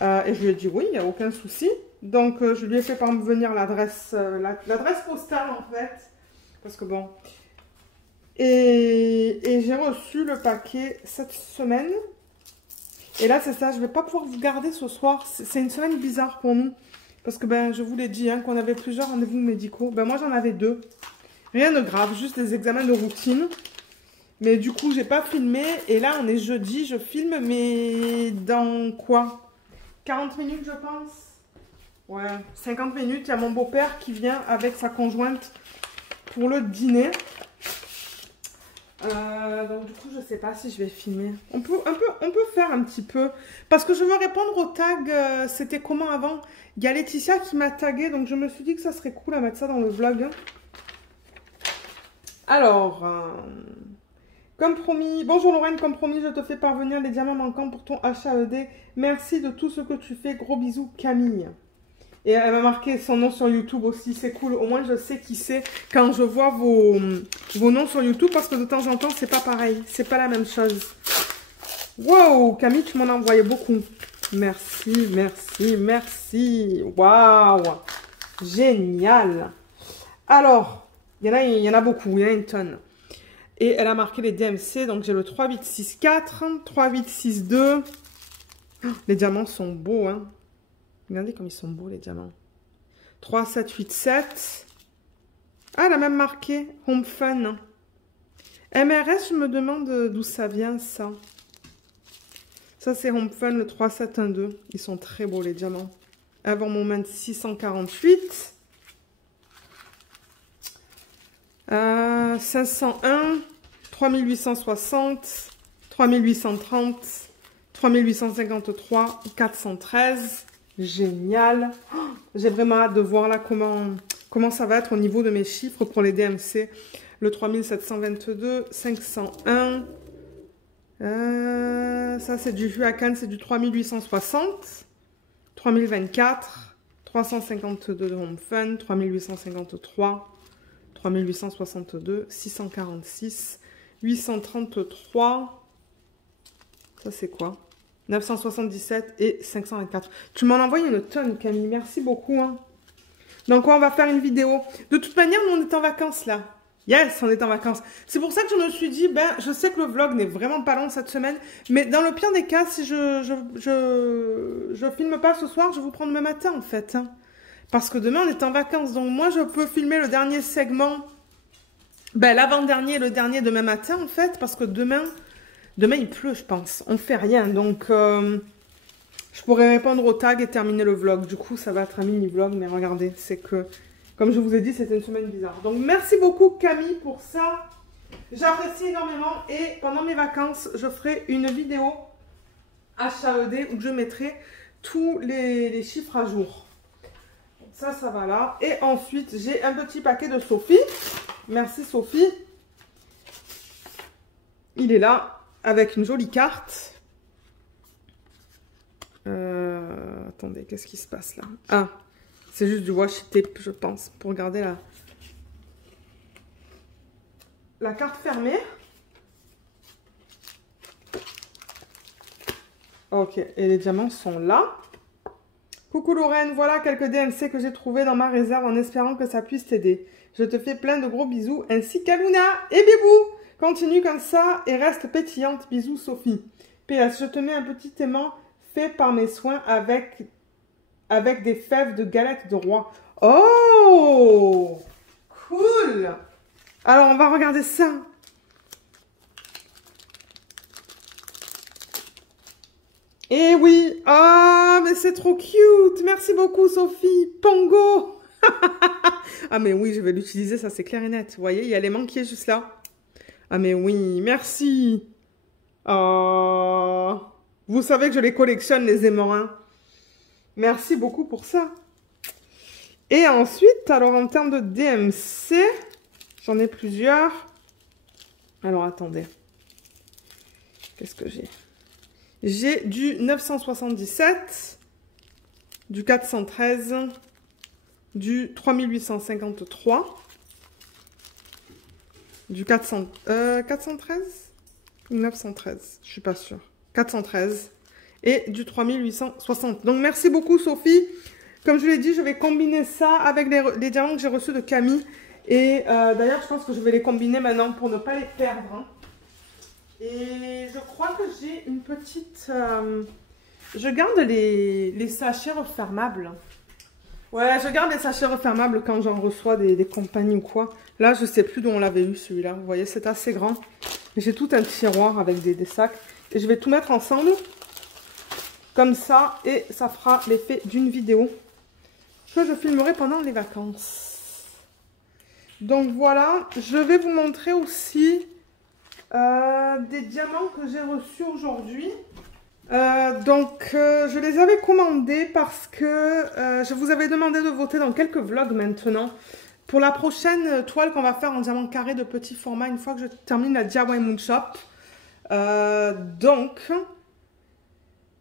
Et je lui ai dit oui, il n'y a aucun souci. Donc, je lui ai fait parvenir l'adresse postale, en fait. Parce que bon... Et j'ai reçu le paquet cette semaine. Et là, c'est ça, je ne vais pas pouvoir vous garder ce soir. C'est une semaine bizarre pour nous. Parce que, ben, je vous l'ai dit, hein, qu'on avait plusieurs rendez-vous médicaux. Ben, moi, j'en avais 2. Rien de grave, juste des examens de routine. Mais du coup, j'ai pas filmé. Et là, on est jeudi, je filme, mais dans quoi? 40 minutes, je pense. Ouais, 50 minutes. Il y a mon beau-père qui vient avec sa conjointe pour le dîner. Donc du coup, je sais pas si je vais filmer. On peut faire un petit peu. Parce que je veux répondre au tag. C'était comment avant? Il y a Laetitia qui m'a tagué. Donc je me suis dit que ça serait cool à mettre ça dans le vlog. Alors, comme promis. Bonjour Lorraine, comme promis, je te fais parvenir les diamants manquants pour ton HAED. Merci de tout ce que tu fais. Gros bisous Camille. Et elle m'a marqué son nom sur YouTube aussi, c'est cool. Au moins, je sais qui c'est quand je vois vos noms sur YouTube. Parce que de temps en temps, c'est pas pareil. C'est pas la même chose. Wow, Camille, tu m'en as envoyé beaucoup. Merci, merci, merci. Waouh, génial. Alors, il y en a beaucoup, il y en a une tonne. Et elle a marqué les DMC. Donc, j'ai le 3864, 3862. Oh, les diamants sont beaux, hein. Regardez comme ils sont beaux, les diamants. 3787. Ah, elle a même marqué Home Fun. MRS, je me demande d'où ça vient, ça. Ça, c'est Home Fun, le 3712. Ils sont très beaux, les diamants. Avant moment 648. 501. 3860. 3830. 3853. 413. Génial. Oh, j'ai vraiment hâte de voir là comment ça va être au niveau de mes chiffres pour les DMC. Le 3722, 501. Ça, c'est du Huacan, c'est du 3860. 3024. 352 de Home Fun. 3853. 3862. 646. 833. Ça, c'est quoi? 977 et 524. Tu m'en envoies une tonne, Camille. Merci beaucoup. Hein. Donc, on va faire une vidéo. De toute manière, nous, on est en vacances, là. Yes, on est en vacances. C'est pour ça que je me suis dit, ben, je sais que le vlog n'est vraiment pas long cette semaine. Mais dans le pire des cas, si je filme pas ce soir, je vous prends demain matin, en fait. Hein. Parce que demain, on est en vacances. Donc, moi, je peux filmer le dernier segment. Ben, l'avant-dernier, le dernier demain matin, en fait. Parce que demain, il pleut, je pense. On fait rien. Donc, je pourrais répondre au tag et terminer le vlog. Du coup, ça va être un mini-vlog. Mais regardez, c'est que, comme je vous ai dit, c'était une semaine bizarre. Donc, merci beaucoup, Camille, pour ça. J'apprécie énormément. Et pendant mes vacances, je ferai une vidéo HAED où je mettrai tous les chiffres à jour. Ça va là. Et ensuite, j'ai un petit paquet de Sophie. Merci, Sophie. Il est là. Avec une jolie carte. Attendez, qu'est-ce qui se passe là? Ah, c'est juste du washi tape, je pense, pour garder la carte fermée. Ok, et les diamants sont là. Coucou Lorraine, voilà quelques DMC que j'ai trouvés dans ma réserve en espérant que ça puisse t'aider. Je te fais plein de gros bisous, ainsi qu'à Luna et Bébou. Continue comme ça et reste pétillante. Bisous Sophie. PS, je te mets un petit aimant fait par mes soins avec des fèves de galette de roi. Oh, cool. Alors, on va regarder ça. Eh oui. Ah, mais c'est trop cute. Merci beaucoup Sophie. Pongo. Ah, mais oui, je vais l'utiliser, ça c'est clair et net. Vous voyez, il y a l'aimant qui est juste là. Ah mais oui, merci. Oh, vous savez que je les collectionne, les aimants. Hein. Merci beaucoup pour ça. Et ensuite, alors en termes de DMC, j'en ai plusieurs. Alors attendez. Qu'est-ce que j'ai? J'ai du 977, du 413, du 3853. Du 413 ou 913, je suis pas sûre. 413 et du 3860. Donc, merci beaucoup, Sophie. Comme je l'ai dit, je vais combiner ça avec les diamants que j'ai reçus de Camille. Et d'ailleurs, je pense que je vais les combiner maintenant pour ne pas les perdre. Hein. Et je crois que j'ai une petite... je garde les sachets refermables. Ouais, je garde les sachets refermables quand j'en reçois des compagnies ou quoi. Là, je sais plus d'où on l'avait eu, celui-là. Vous voyez, c'est assez grand. J'ai tout un tiroir avec des sacs. Et je vais tout mettre ensemble. Comme ça. Et ça fera l'effet d'une vidéo que je filmerai pendant les vacances. Donc, voilà. Je vais vous montrer aussi des diamants que j'ai reçus aujourd'hui. Je les avais commandés parce que je vous avais demandé de voter dans quelques vlogs maintenant pour la prochaine toile qu'on va faire en diamant carré de petit format une fois que je termine la DIY Moon Shop.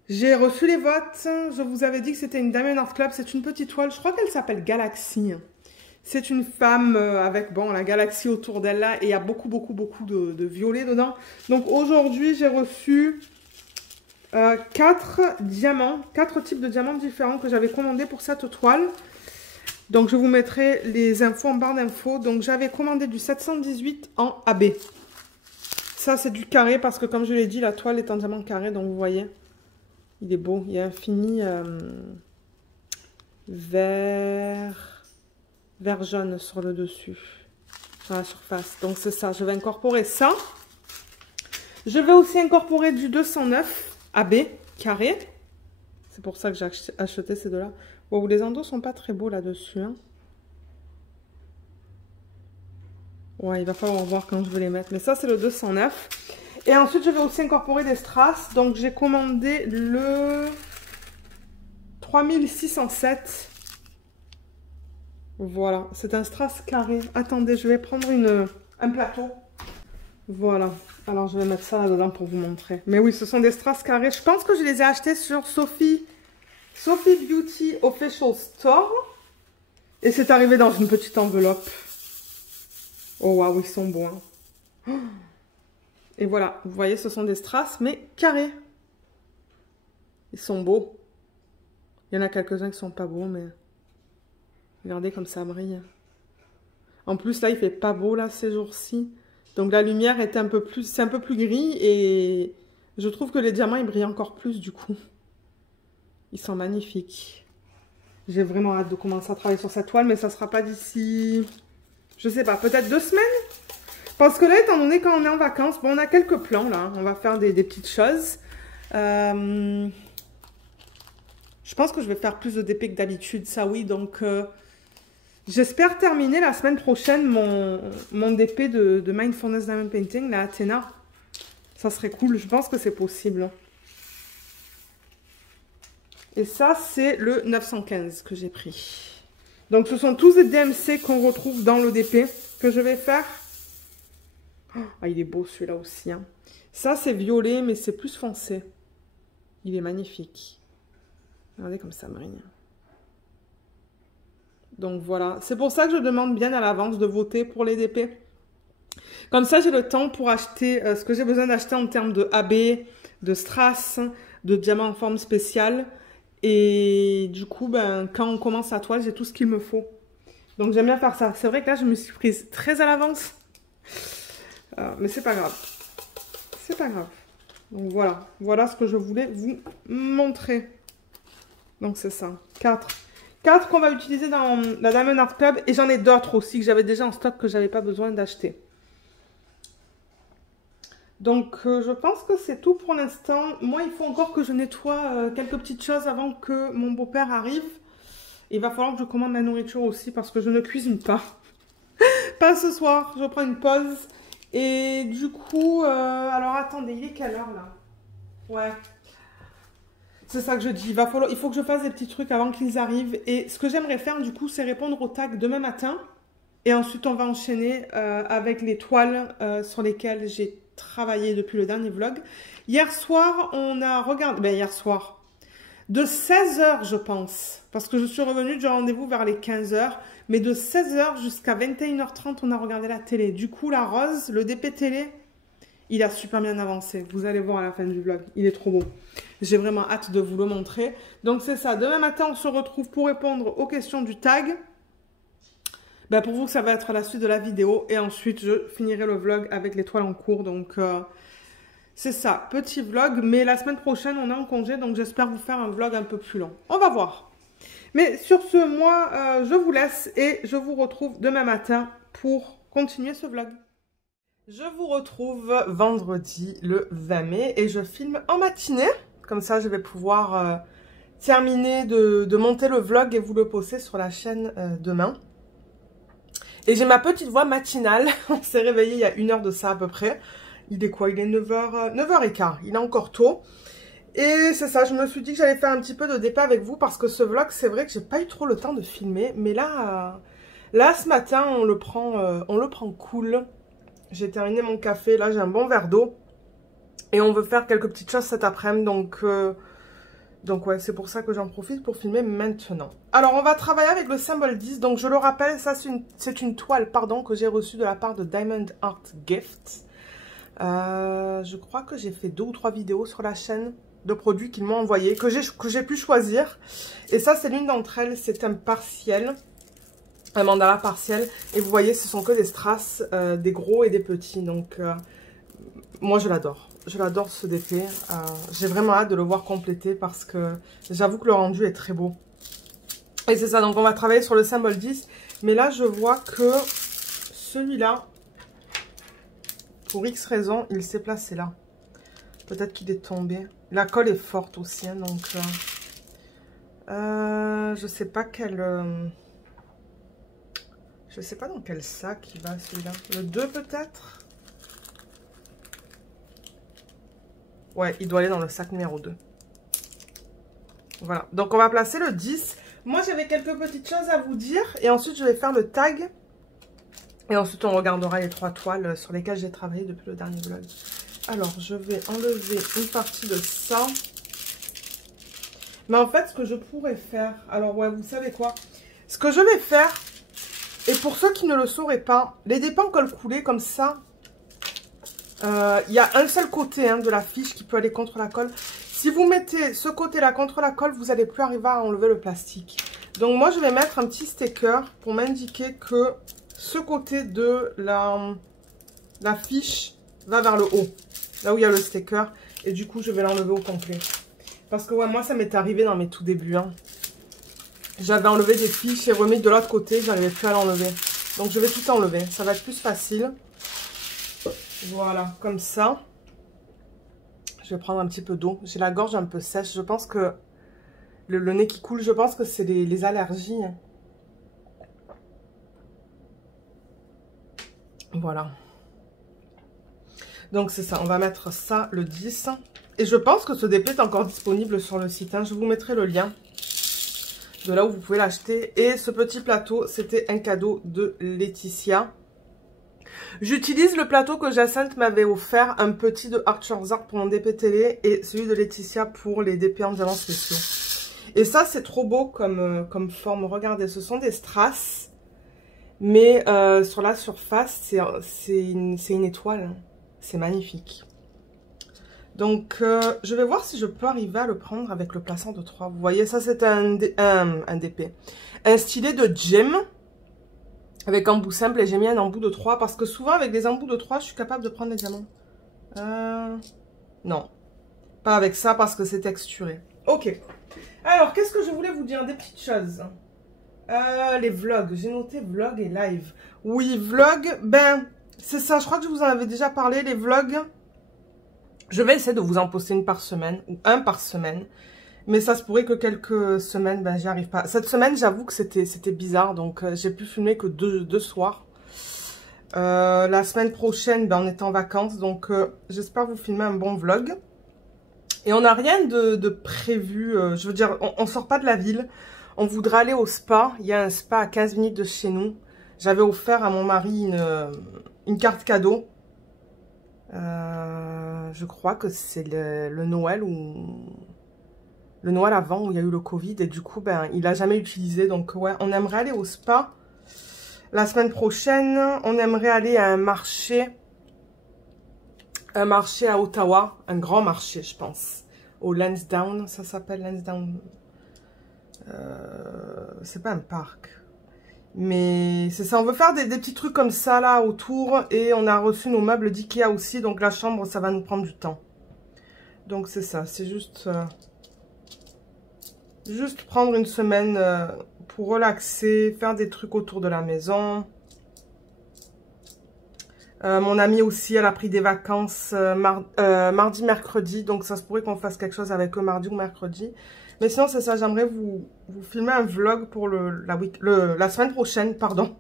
J'ai reçu les votes. Je vous avais dit que c'était une Diamond Art Club. C'est une petite toile. Je crois qu'elle s'appelle Galaxy. C'est une femme avec la galaxie autour d'elle là. Et il y a beaucoup de violet dedans. Donc aujourd'hui, j'ai reçu 4 diamants. 4 types de diamants différents que j'avais commandés pour cette toile. Donc je vous mettrai les infos en barre d'infos. Donc j'avais commandé du 718 en AB. Ça c'est du carré parce que comme je l'ai dit, la toile est en diamant carré. Donc vous voyez. Il est beau, il y a un fini vert jaune sur le dessus, sur la surface. Donc c'est ça, je vais incorporer ça. Je vais aussi incorporer du 209 AB carré. C'est pour ça que j'ai acheté ces deux-là. Wow, les endos sont pas très beaux là-dessus. Hein. Ouais, il va falloir voir quand je vais les mettre. Mais ça, c'est le 209. Et ensuite, je vais aussi incorporer des strass. Donc, j'ai commandé le 3607. Voilà, c'est un strass carré. Attendez, je vais prendre un plateau. Voilà. Alors, je vais mettre ça là-dedans pour vous montrer. Mais oui, ce sont des strass carrés. Je pense que je les ai achetés sur Sophie Beauty Official Store. Et c'est arrivé dans une petite enveloppe. Oh, waouh, ils sont beaux. Hein. Oh. Et voilà, vous voyez, ce sont des strass, mais carrés. Ils sont beaux. Il y en a quelques-uns qui sont pas beaux, mais... Regardez comme ça brille. En plus, là, il fait pas beau, là, ces jours-ci. Donc, la lumière est un peu plus... C'est un peu plus gris, et je trouve que les diamants, ils brillent encore plus, du coup. Ils sont magnifiques. J'ai vraiment hâte de commencer à travailler sur cette toile, mais ça sera pas d'ici... Je sais pas, peut-être 2 semaines. Parce que là, étant donné quand on est en vacances, bon, on a quelques plans là. On va faire des petites choses. Je pense que je vais faire plus de DP que d'habitude, ça oui. Donc, j'espère terminer la semaine prochaine mon DP de Mindfulness Diamond Painting, la Athéna. Ça serait cool. Je pense que c'est possible. Et ça, c'est le 915 que j'ai pris. Donc, ce sont tous des DMC qu'on retrouve dans le DP que je vais faire. Ah, il est beau celui-là aussi. Hein. Ça, c'est violet, mais c'est plus foncé. Il est magnifique. Regardez comme ça brille. Donc voilà. C'est pour ça que je demande bien à l'avance de voter pour les DP. Comme ça, j'ai le temps pour acheter ce que j'ai besoin d'acheter en termes de AB, de strass, de diamants en forme spéciale. Et du coup, quand on commence la toile, j'ai tout ce qu'il me faut. Donc j'aime bien faire ça. C'est vrai que là, je me suis prise très à l'avance. Mais c'est pas grave. C'est pas grave. Donc voilà. Voilà ce que je voulais vous montrer. Donc c'est ça. 4. 4 qu'on va utiliser dans la Diamond Art Club. Et j'en ai d'autres aussi que j'avais déjà en stock que j'avais pas besoin d'acheter. Donc je pense que c'est tout pour l'instant. Moi, il faut encore que je nettoie quelques petites choses avant que mon beau-père arrive. Il va falloir que je commande la nourriture aussi parce que je ne cuisine pas. Pas ce soir. Je prends une pause. Et du coup, alors attendez, il est quelle heure là? Ouais. C'est ça que je dis. Il faut que je fasse des petits trucs avant qu'ils arrivent. Et ce que j'aimerais faire du coup, c'est répondre au tag demain matin. Et ensuite, on va enchaîner avec les toiles sur lesquelles j'ai travaillé depuis le dernier vlog. Hier soir, on a regardé... hier soir, de 16 h je pense. Parce que je suis revenue du rendez-vous vers les 15 h. Mais de 16 h jusqu'à 21 h 30, on a regardé la télé. Du coup, la rose, le DP télé, il a super bien avancé. Vous allez voir à la fin du vlog. Il est trop beau. J'ai vraiment hâte de vous le montrer. Donc, c'est ça. Demain matin, on se retrouve pour répondre aux questions du tag. Pour vous, ça va être la suite de la vidéo. Et ensuite, je finirai le vlog avec les toiles en cours. Donc, c'est ça. Petit vlog. Mais la semaine prochaine, on est en congé. Donc, j'espère vous faire un vlog un peu plus long. On va voir. Mais sur ce, moi, je vous laisse et je vous retrouve demain matin pour continuer ce vlog. Je vous retrouve vendredi le 20 mai et je filme en matinée. Comme ça, je vais pouvoir terminer de monter le vlog et vous le poster sur la chaîne demain. Et j'ai ma petite voix matinale. On s'est réveillé il y a 1 heure de ça à peu près. Il est quoi? Il est 9h15. Il est encore tôt. Et c'est ça, je me suis dit que j'allais faire un petit peu de DP avec vous parce que ce vlog, c'est vrai que j'ai pas eu trop le temps de filmer. Mais là, ce matin, on le prend cool. J'ai terminé mon café, là j'ai un bon verre d'eau. Et on veut faire quelques petites choses cet après-midi, donc ouais, c'est pour ça que j'en profite pour filmer maintenant. Alors on va travailler avec le symbole 10, donc je le rappelle, ça c'est une toile, pardon, que j'ai reçue de la part de Diamond Art Gift. Je crois que j'ai fait 2 ou 3 vidéos sur la chaîne de produits qu'ils m'ont envoyés, que j'ai pu choisir. Et ça c'est l'une d'entre elles, c'est un partiel. Un mandala partiel, et vous voyez ce sont que des strass, des gros et des petits, donc moi je l'adore ce DP, j'ai vraiment hâte de le voir complété parce que j'avoue que le rendu est très beau. Et c'est ça, donc on va travailler sur le symbole 10, mais là je vois que celui-là, pour X raison, il s'est placé là, peut-être qu'il est tombé, la colle est forte aussi, hein, donc je sais pas quel... je sais pas dans quel sac il va celui-là. Le 2 peut-être? Ouais, il doit aller dans le sac numéro 2. Voilà. Donc on va placer le 10. Moi j'avais quelques petites choses à vous dire. Et ensuite je vais faire le tag. Et ensuite on regardera les 3 toiles sur lesquelles j'ai travaillé depuis le dernier vlog. Alors je vais enlever une partie de ça. Mais en fait ce que je pourrais faire... Alors ouais, vous savez quoi? Ce que je vais faire... Et pour ceux qui ne le sauraient pas, les dépens col coulé comme ça, il y a un seul côté de la fiche qui peut aller contre la colle. Si vous mettez ce côté-là contre la colle, vous n'allez plus arriver à enlever le plastique. Donc moi, je vais mettre un petit sticker pour m'indiquer que ce côté de la fiche va vers le haut. Là où il y a le sticker. Et du coup, je vais l'enlever au complet. Parce que ouais, moi, ça m'est arrivé dans mes tout débuts. J'avais enlevé des fiches et remis de l'autre côté, j'arrivais plus à l'enlever. Donc je vais tout enlever, ça va être plus facile. Voilà, comme ça. Je vais prendre un petit peu d'eau. J'ai la gorge un peu sèche, je pense que le nez qui coule, je pense que c'est les allergies. Voilà. Donc c'est ça, on va mettre ça le 10. Et je pense que ce DP est encore disponible sur le site. Je vous mettrai le lien de là où vous pouvez l'acheter. Et ce petit plateau, c'était un cadeau de Laetitia. J'utilise le plateau que Jacinthe m'avait offert, un petit de Archer's Art pour mon DP télé et celui de Laetitia pour les DP en diamants spéciaux. Et ça, c'est trop beau comme forme. Regardez, ce sont des strass, mais sur la surface, c'est une étoile. C'est magnifique. Donc, je vais voir si je peux arriver à le prendre avec le plaçant de 3. Vous voyez, ça, c'est un DP. Un stylet de gemme avec embout simple et j'ai mis un embout de 3 parce que souvent, avec des embouts de 3, je suis capable de prendre les diamants. Non, pas avec ça parce que c'est texturé. Ok. Alors, qu'est-ce que je voulais vous dire? Des petites choses. Les vlogs. J'ai noté vlog et live. Oui, vlog, ben, c'est ça. Je crois que je vous en avais déjà parlé. Les vlogs... Je vais essayer de vous en poster une par semaine ou un par semaine. Mais ça se pourrait que quelques semaines, ben j'y arrive pas. Cette semaine, j'avoue que c'était bizarre. Donc, j'ai pu filmer que deux soirs. La semaine prochaine, ben, on est en vacances. Donc, j'espère vous filmer un bon vlog. Et on n'a rien de prévu. Je veux dire, on sort pas de la ville. On voudrait aller au spa. Il y a un spa à 15 minutes de chez nous. J'avais offert à mon mari une carte cadeau. Je crois que c'est le Noël ou le Noël avant où il y a eu le Covid et du coup ben il a jamais utilisé. Donc ouais, on aimerait aller au spa la semaine prochaine. On aimerait aller à un marché à Ottawa, un grand marché je pense, au Lansdowne, ça s'appelle Lansdowne. C'est pas un parc. Mais c'est ça, on veut faire des petits trucs comme ça là autour. Et on a reçu nos meubles d'Ikea aussi. Donc la chambre, ça va nous prendre du temps. Donc c'est ça, c'est juste prendre une semaine pour relaxer, faire des trucs autour de la maison. Mon amie aussi, elle a pris des vacances mardi, mercredi. Donc ça se pourrait qu'on fasse quelque chose avec eux mardi ou mercredi. Mais sinon, c'est ça, j'aimerais vous filmer un vlog pour la semaine prochaine, pardon.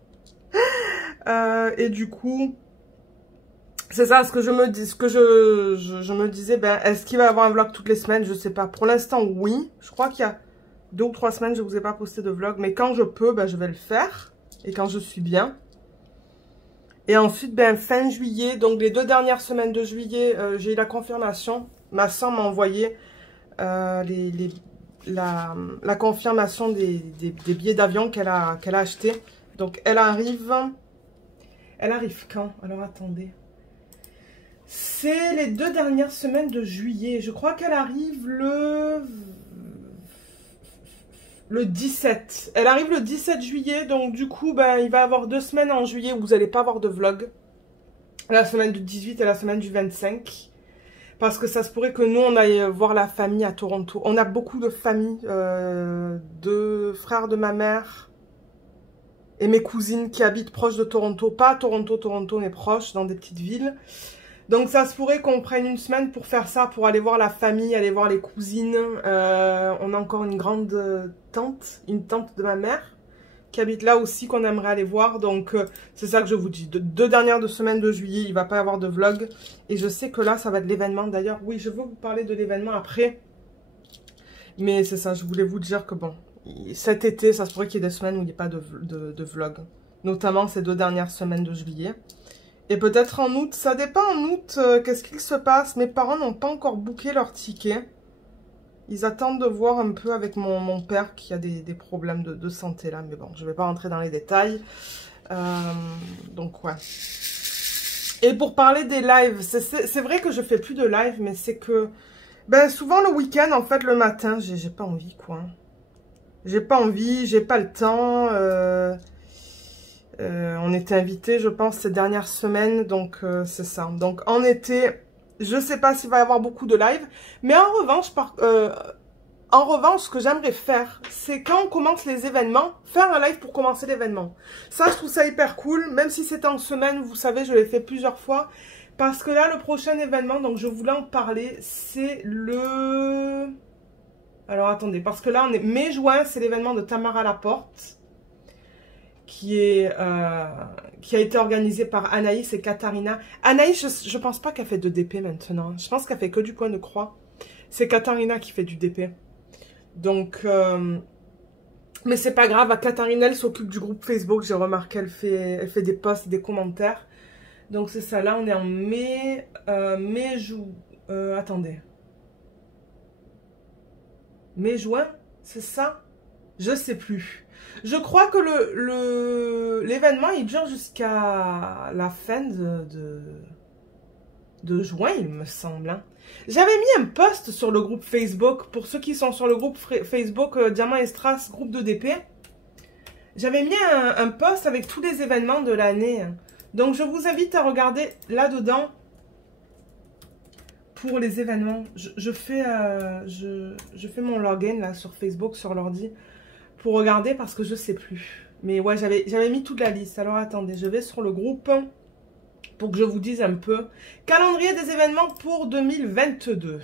Et du coup, C'est ça, ce que je me dis, ce que je me disais, ben, est-ce qu'il va y avoir un vlog toutes les semaines? Je sais pas. Pour l'instant, oui. Je crois qu'il y a 2 ou 3 semaines, je vous ai pas posté de vlog. Mais quand je peux, ben, je vais le faire. Et quand je suis bien. Et ensuite, ben, fin juillet, donc les 2 dernières semaines de juillet, j'ai eu la confirmation. Ma soeur m'a envoyé la confirmation des billets d'avion qu'elle a achetés. Donc, elle arrive quand? Alors, attendez. C'est les 2 dernières semaines de juillet. Je crois qu'elle arrive le 17. Elle arrive le 17 juillet. Donc du coup, ben, il va y avoir 2 semaines en juillet où vous n'allez pas avoir de vlog. La semaine du 18 et la semaine du 25. Parce que ça se pourrait que nous, on aille voir la famille à Toronto. On a beaucoup de familles. De frères de ma mère. Et mes cousines qui habitent proche de Toronto. Pas à Toronto, mais proche, dans des petites villes. Donc ça se pourrait qu'on prenne une semaine pour faire ça, pour aller voir la famille, aller voir les cousines. On a encore une grande tante, une tante de ma mère, qui habite là aussi, qu'on aimerait aller voir. Donc c'est ça que je vous dis. 2 dernières semaines de juillet, il ne va pas y avoir de vlog. Et je sais que là, ça va être l'événement. D'ailleurs, oui, je veux vous parler de l'événement après. Mais c'est ça, je voulais vous dire que bon, cet été, ça se pourrait qu'il y ait des semaines où il n'y ait pas de vlog. Notamment ces 2 dernières semaines de juillet. Et peut-être en août, ça dépend en août, qu'est-ce qu'il se passe. Mes parents n'ont pas encore booké leur ticket. Ils attendent de voir un peu avec mon père qui a des problèmes de santé là. Mais bon, je ne vais pas rentrer dans les détails. Donc ouais. Et pour parler des lives, c'est vrai que je fais plus de live, mais c'est que... Ben souvent le week-end, en fait, le matin, j'ai pas envie quoi. J'ai pas envie, j'ai pas le temps... on était invités, je pense, ces dernières semaines, donc c'est ça. Donc en été, je sais pas s'il va y avoir beaucoup de live, mais en revanche, ce que j'aimerais faire, c'est quand on commence les événements, faire un live pour commencer l'événement. Ça, je trouve ça hyper cool, même si c'était en semaine, vous savez, je l'ai fait plusieurs fois, parce que là, le prochain événement, donc je voulais en parler, c'est le... Alors attendez, parce que là, on est mai-juin, c'est l'événement de Tamara Laporte. Qui a été organisé par Anaïs et Katharina. Anaïs, je pense pas qu'elle fait de DP maintenant. Je pense qu'elle fait que du point de croix. C'est Katharina qui fait du DP. Donc, mais c'est pas grave. Katharina, elle s'occupe du groupe Facebook. J'ai remarqué, elle fait des posts, des commentaires. Donc c'est ça. Là, on est en mai, attendez. Mai-juin, c'est ça? Je sais plus. Je crois que l'événement, il dure jusqu'à la fin de juin, il me semble. Hein. J'avais mis un post sur le groupe Facebook, pour ceux qui sont sur le groupe Facebook Diamant et Strass, groupe de DP. J'avais mis un post avec tous les événements de l'année. Donc, je vous invite à regarder là-dedans pour les événements. Je fais mon login là sur Facebook, sur l'ordi. Pour regarder parce que je sais plus. Mais ouais, j'avais mis toute la liste. Alors attendez, je vais sur le groupe pour que je vous dise un peu. Calendrier des événements pour 2022.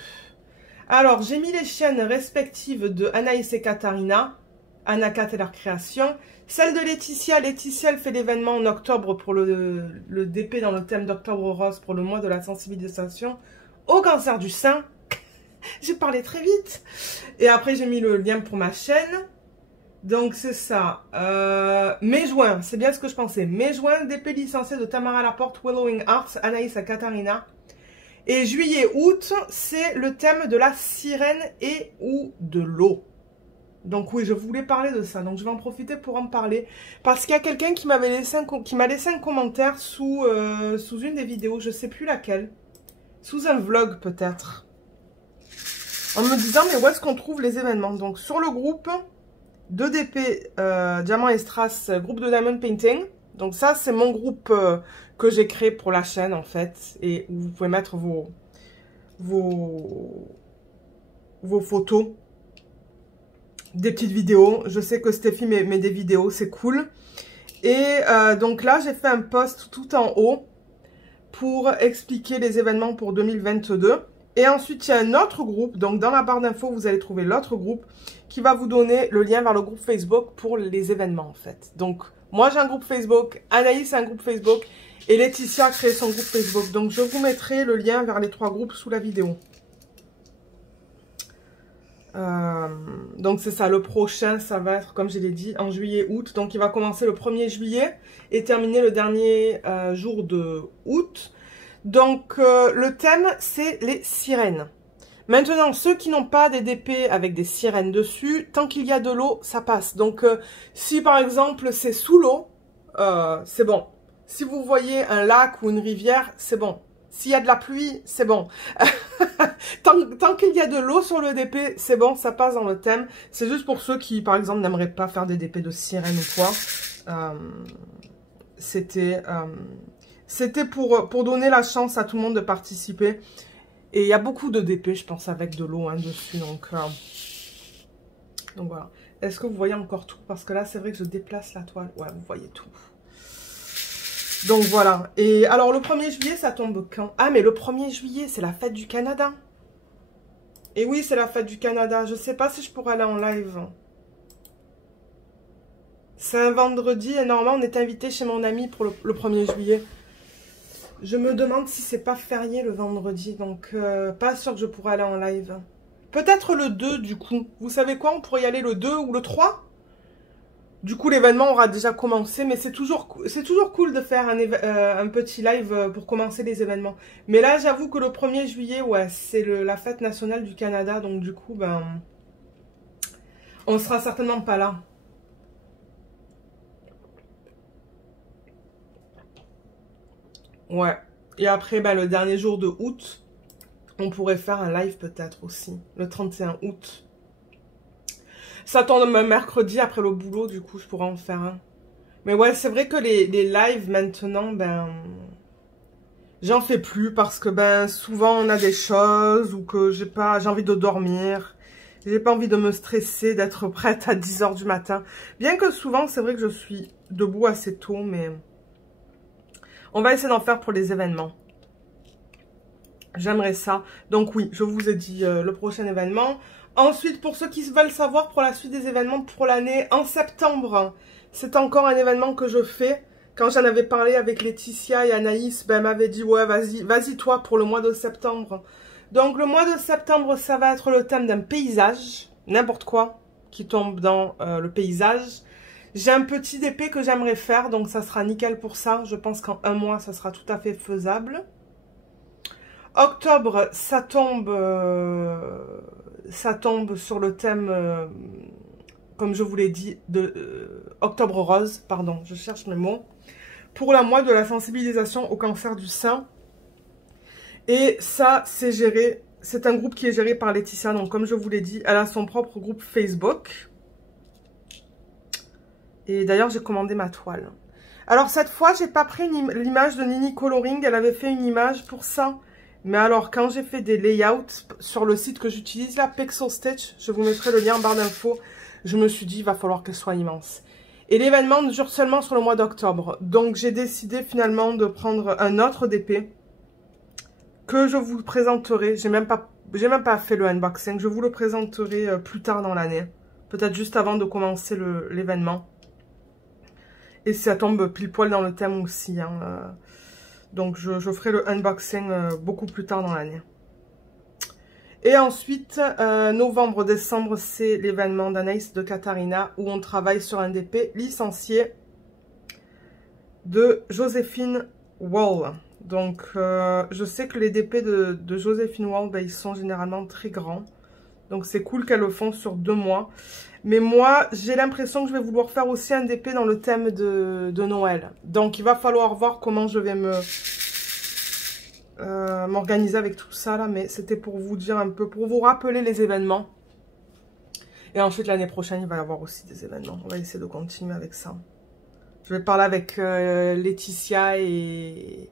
Alors, j'ai mis les chaînes respectives de Anaïs et Katharina. Anakat et leur création. Celle de Laetitia. Laetitia, elle fait l'événement en octobre pour le DP dans le thème d'Octobre Rose pour le mois de la sensibilisation au cancer du sein. J'ai parlé très vite. Et après, j'ai mis le lien pour ma chaîne. Donc c'est ça, mai-juin, c'est bien ce que je pensais. Mai-juin, DP licencié de Tamara Laporte, Willowing Arts, Anaïs à Katharina. Et juillet-août, c'est le thème de la sirène et ou de l'eau. Donc oui, je voulais parler de ça, donc je vais en profiter pour en parler. Parce qu'il y a quelqu'un qui m'a laissé un commentaire sous une des vidéos, je sais plus laquelle. Sous un vlog peut-être. En me disant, mais où est-ce qu'on trouve les événements? Donc sur le groupe... 2DP Diamant et Strass, groupe de Diamond Painting. Donc ça, c'est mon groupe que j'ai créé pour la chaîne, en fait. Et où vous pouvez mettre vos photos. Des petites vidéos. Je sais que Stéphie met des vidéos, c'est cool. Et donc là, j'ai fait un post tout en haut pour expliquer les événements pour 2022. Et ensuite, il y a un autre groupe. Donc, dans la barre d'infos, vous allez trouver l'autre groupe qui va vous donner le lien vers le groupe Facebook pour les événements, en fait. Donc, moi, j'ai un groupe Facebook. Anaïs a un groupe Facebook. Et Laetitia a créé son groupe Facebook. Donc, je vous mettrai le lien vers les 3 groupes sous la vidéo. Donc, c'est ça. Le prochain, ça va être, comme je l'ai dit, en juillet-août. Donc, il va commencer le 1er juillet et terminer le dernier jour de août. Donc, le thème, c'est les sirènes. Maintenant, ceux qui n'ont pas des DP avec des sirènes dessus, tant qu'il y a de l'eau, ça passe. Donc, si par exemple, c'est sous l'eau, c'est bon. Si vous voyez un lac ou une rivière, c'est bon. S'il y a de la pluie, c'est bon. tant qu'il y a de l'eau sur le DP, c'est bon, ça passe dans le thème. C'est juste pour ceux qui, par exemple, n'aimeraient pas faire des DP de sirène ou quoi. C'était pour donner la chance à tout le monde de participer. Et il y a beaucoup de DP, je pense, avec de l'eau dessus. Donc voilà. Est-ce que vous voyez encore tout? Parce que là, c'est vrai que je déplace la toile. Ouais, vous voyez tout. Donc voilà. Et alors, le 1er juillet, ça tombe quand? Ah, mais le 1er juillet, c'est la fête du Canada. Et oui, c'est la fête du Canada. Je sais pas si je pourrais aller en live. C'est un vendredi et normalement, on est invité chez mon ami pour le 1er juillet. Je me demande si c'est pas férié le vendredi. Donc, pas sûr que je pourrais aller en live. Peut-être le 2, du coup. Vous savez quoi? On pourrait y aller le 2 ou le 3? Du coup, l'événement aura déjà commencé, mais c'est toujours cool de faire un petit live pour commencer les événements. Mais là, j'avoue que le 1er juillet, ouais, c'est la fête nationale du Canada, donc du coup, ben, on sera certainement pas là. Ouais. Et après, ben, le dernier jour de août, on pourrait faire un live peut-être aussi, le 31 août. Ça tombe mercredi après le boulot, du coup, je pourrais en faire un. Mais ouais, c'est vrai que les lives maintenant, ben, j'en fais plus parce que ben souvent on a des choses ou que j'ai envie de dormir. J'ai pas envie de me stresser, d'être prête à 10 h du matin. Bien que souvent, c'est vrai que je suis debout assez tôt, mais on va essayer d'en faire pour les événements. J'aimerais ça. Donc oui, je vous ai dit le prochain événement. Ensuite, pour ceux qui veulent savoir pour la suite des événements pour l'année, en septembre, c'est encore un événement que je fais. Quand j'en avais parlé avec Laetitia et Anaïs, ben, elle m'avait dit, ouais, vas-y toi pour le mois de septembre. Donc, le mois de septembre, ça va être le thème d'un paysage, n'importe quoi qui tombe dans le paysage. J'ai un petit DP que j'aimerais faire, donc ça sera nickel pour ça. Je pense qu'en un mois, ça sera tout à fait faisable. Octobre, ça tombe sur le thème, comme je vous l'ai dit, de Octobre Rose, pardon, je cherche mes mots, pour la mois de la sensibilisation au cancer du sein. Et ça, c'est géré, c'est un groupe qui est géré par Laetitia, donc comme je vous l'ai dit, elle a son propre groupe Facebook. Et d'ailleurs, j'ai commandé ma toile. Alors cette fois, j'ai pas pris l'image de Nini Coloring, elle avait fait une image pour ça. Mais alors, quand j'ai fait des layouts sur le site que j'utilise, là, Pexel Stitch, je vous mettrai le lien en barre d'infos, je me suis dit, il va falloir qu'elle soit immense. Et l'événement dure seulement sur le mois d'octobre. Donc, j'ai décidé finalement de prendre un autre DP que je vous présenterai. J'ai même pas fait le unboxing. Je vous le présenterai plus tard dans l'année. Peut-être juste avant de commencer l'événement. Et ça tombe pile poil dans le thème aussi, hein. Donc, je ferai le unboxing beaucoup plus tard dans l'année. Et ensuite, novembre, décembre, c'est l'événement d'Anaïs de Katharina où on travaille sur un DP licencié de Joséphine Wall. Donc, je sais que les DP de Joséphine Wall, ben, ils sont généralement très grands. Donc, c'est cool qu'elles le font sur 2 mois. Mais moi, j'ai l'impression que je vais vouloir faire aussi un DP dans le thème de Noël. Donc, il va falloir voir comment je vais m'organiser avec tout ça là. Mais c'était pour vous dire un peu, pour vous rappeler les événements. Et ensuite, l'année prochaine, il va y avoir aussi des événements. On va essayer de continuer avec ça. Je vais parler avec Laetitia et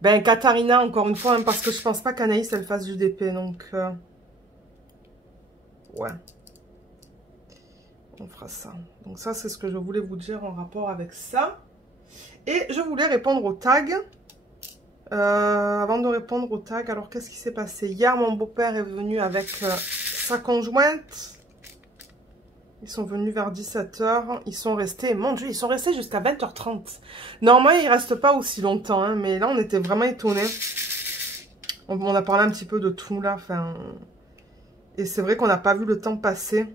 ben, Katharina, encore une fois, hein, parce que je pense pas qu'Anaïs, elle fasse du DP. Donc, ouais. On fera ça. Donc ça, c'est ce que je voulais vous dire en rapport avec ça. Et je voulais répondre au tag. Avant de répondre au tag, alors qu'est-ce qui s'est passé? Hier, mon beau-père est venu avec sa conjointe. Ils sont venus vers 17 h. Ils sont restés, mon Dieu, ils sont restés jusqu'à 20 h 30. Normalement, ils restent pas aussi longtemps, hein, mais là, on était vraiment étonnés. On a parlé un petit peu de tout, là. Enfin, et c'est vrai qu'on n'a pas vu le temps passer.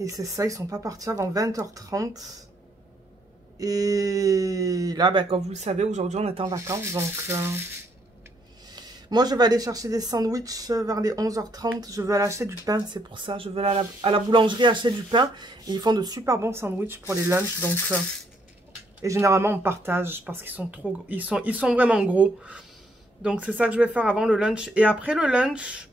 Et c'est ça, ils sont pas partis avant 20 h 30. Et là, ben, comme vous le savez, aujourd'hui, on est en vacances, donc... Moi, je vais aller chercher des sandwichs vers les 11 h 30. Je veux aller acheter du pain, c'est pour ça. Je vais aller à la boulangerie acheter du pain. Et ils font de super bons sandwichs pour les lunchs. Donc, et généralement, on partage parce qu'ils sont trop gros. Ils sont vraiment gros. Donc, c'est ça que je vais faire avant le lunch. Et après le lunch,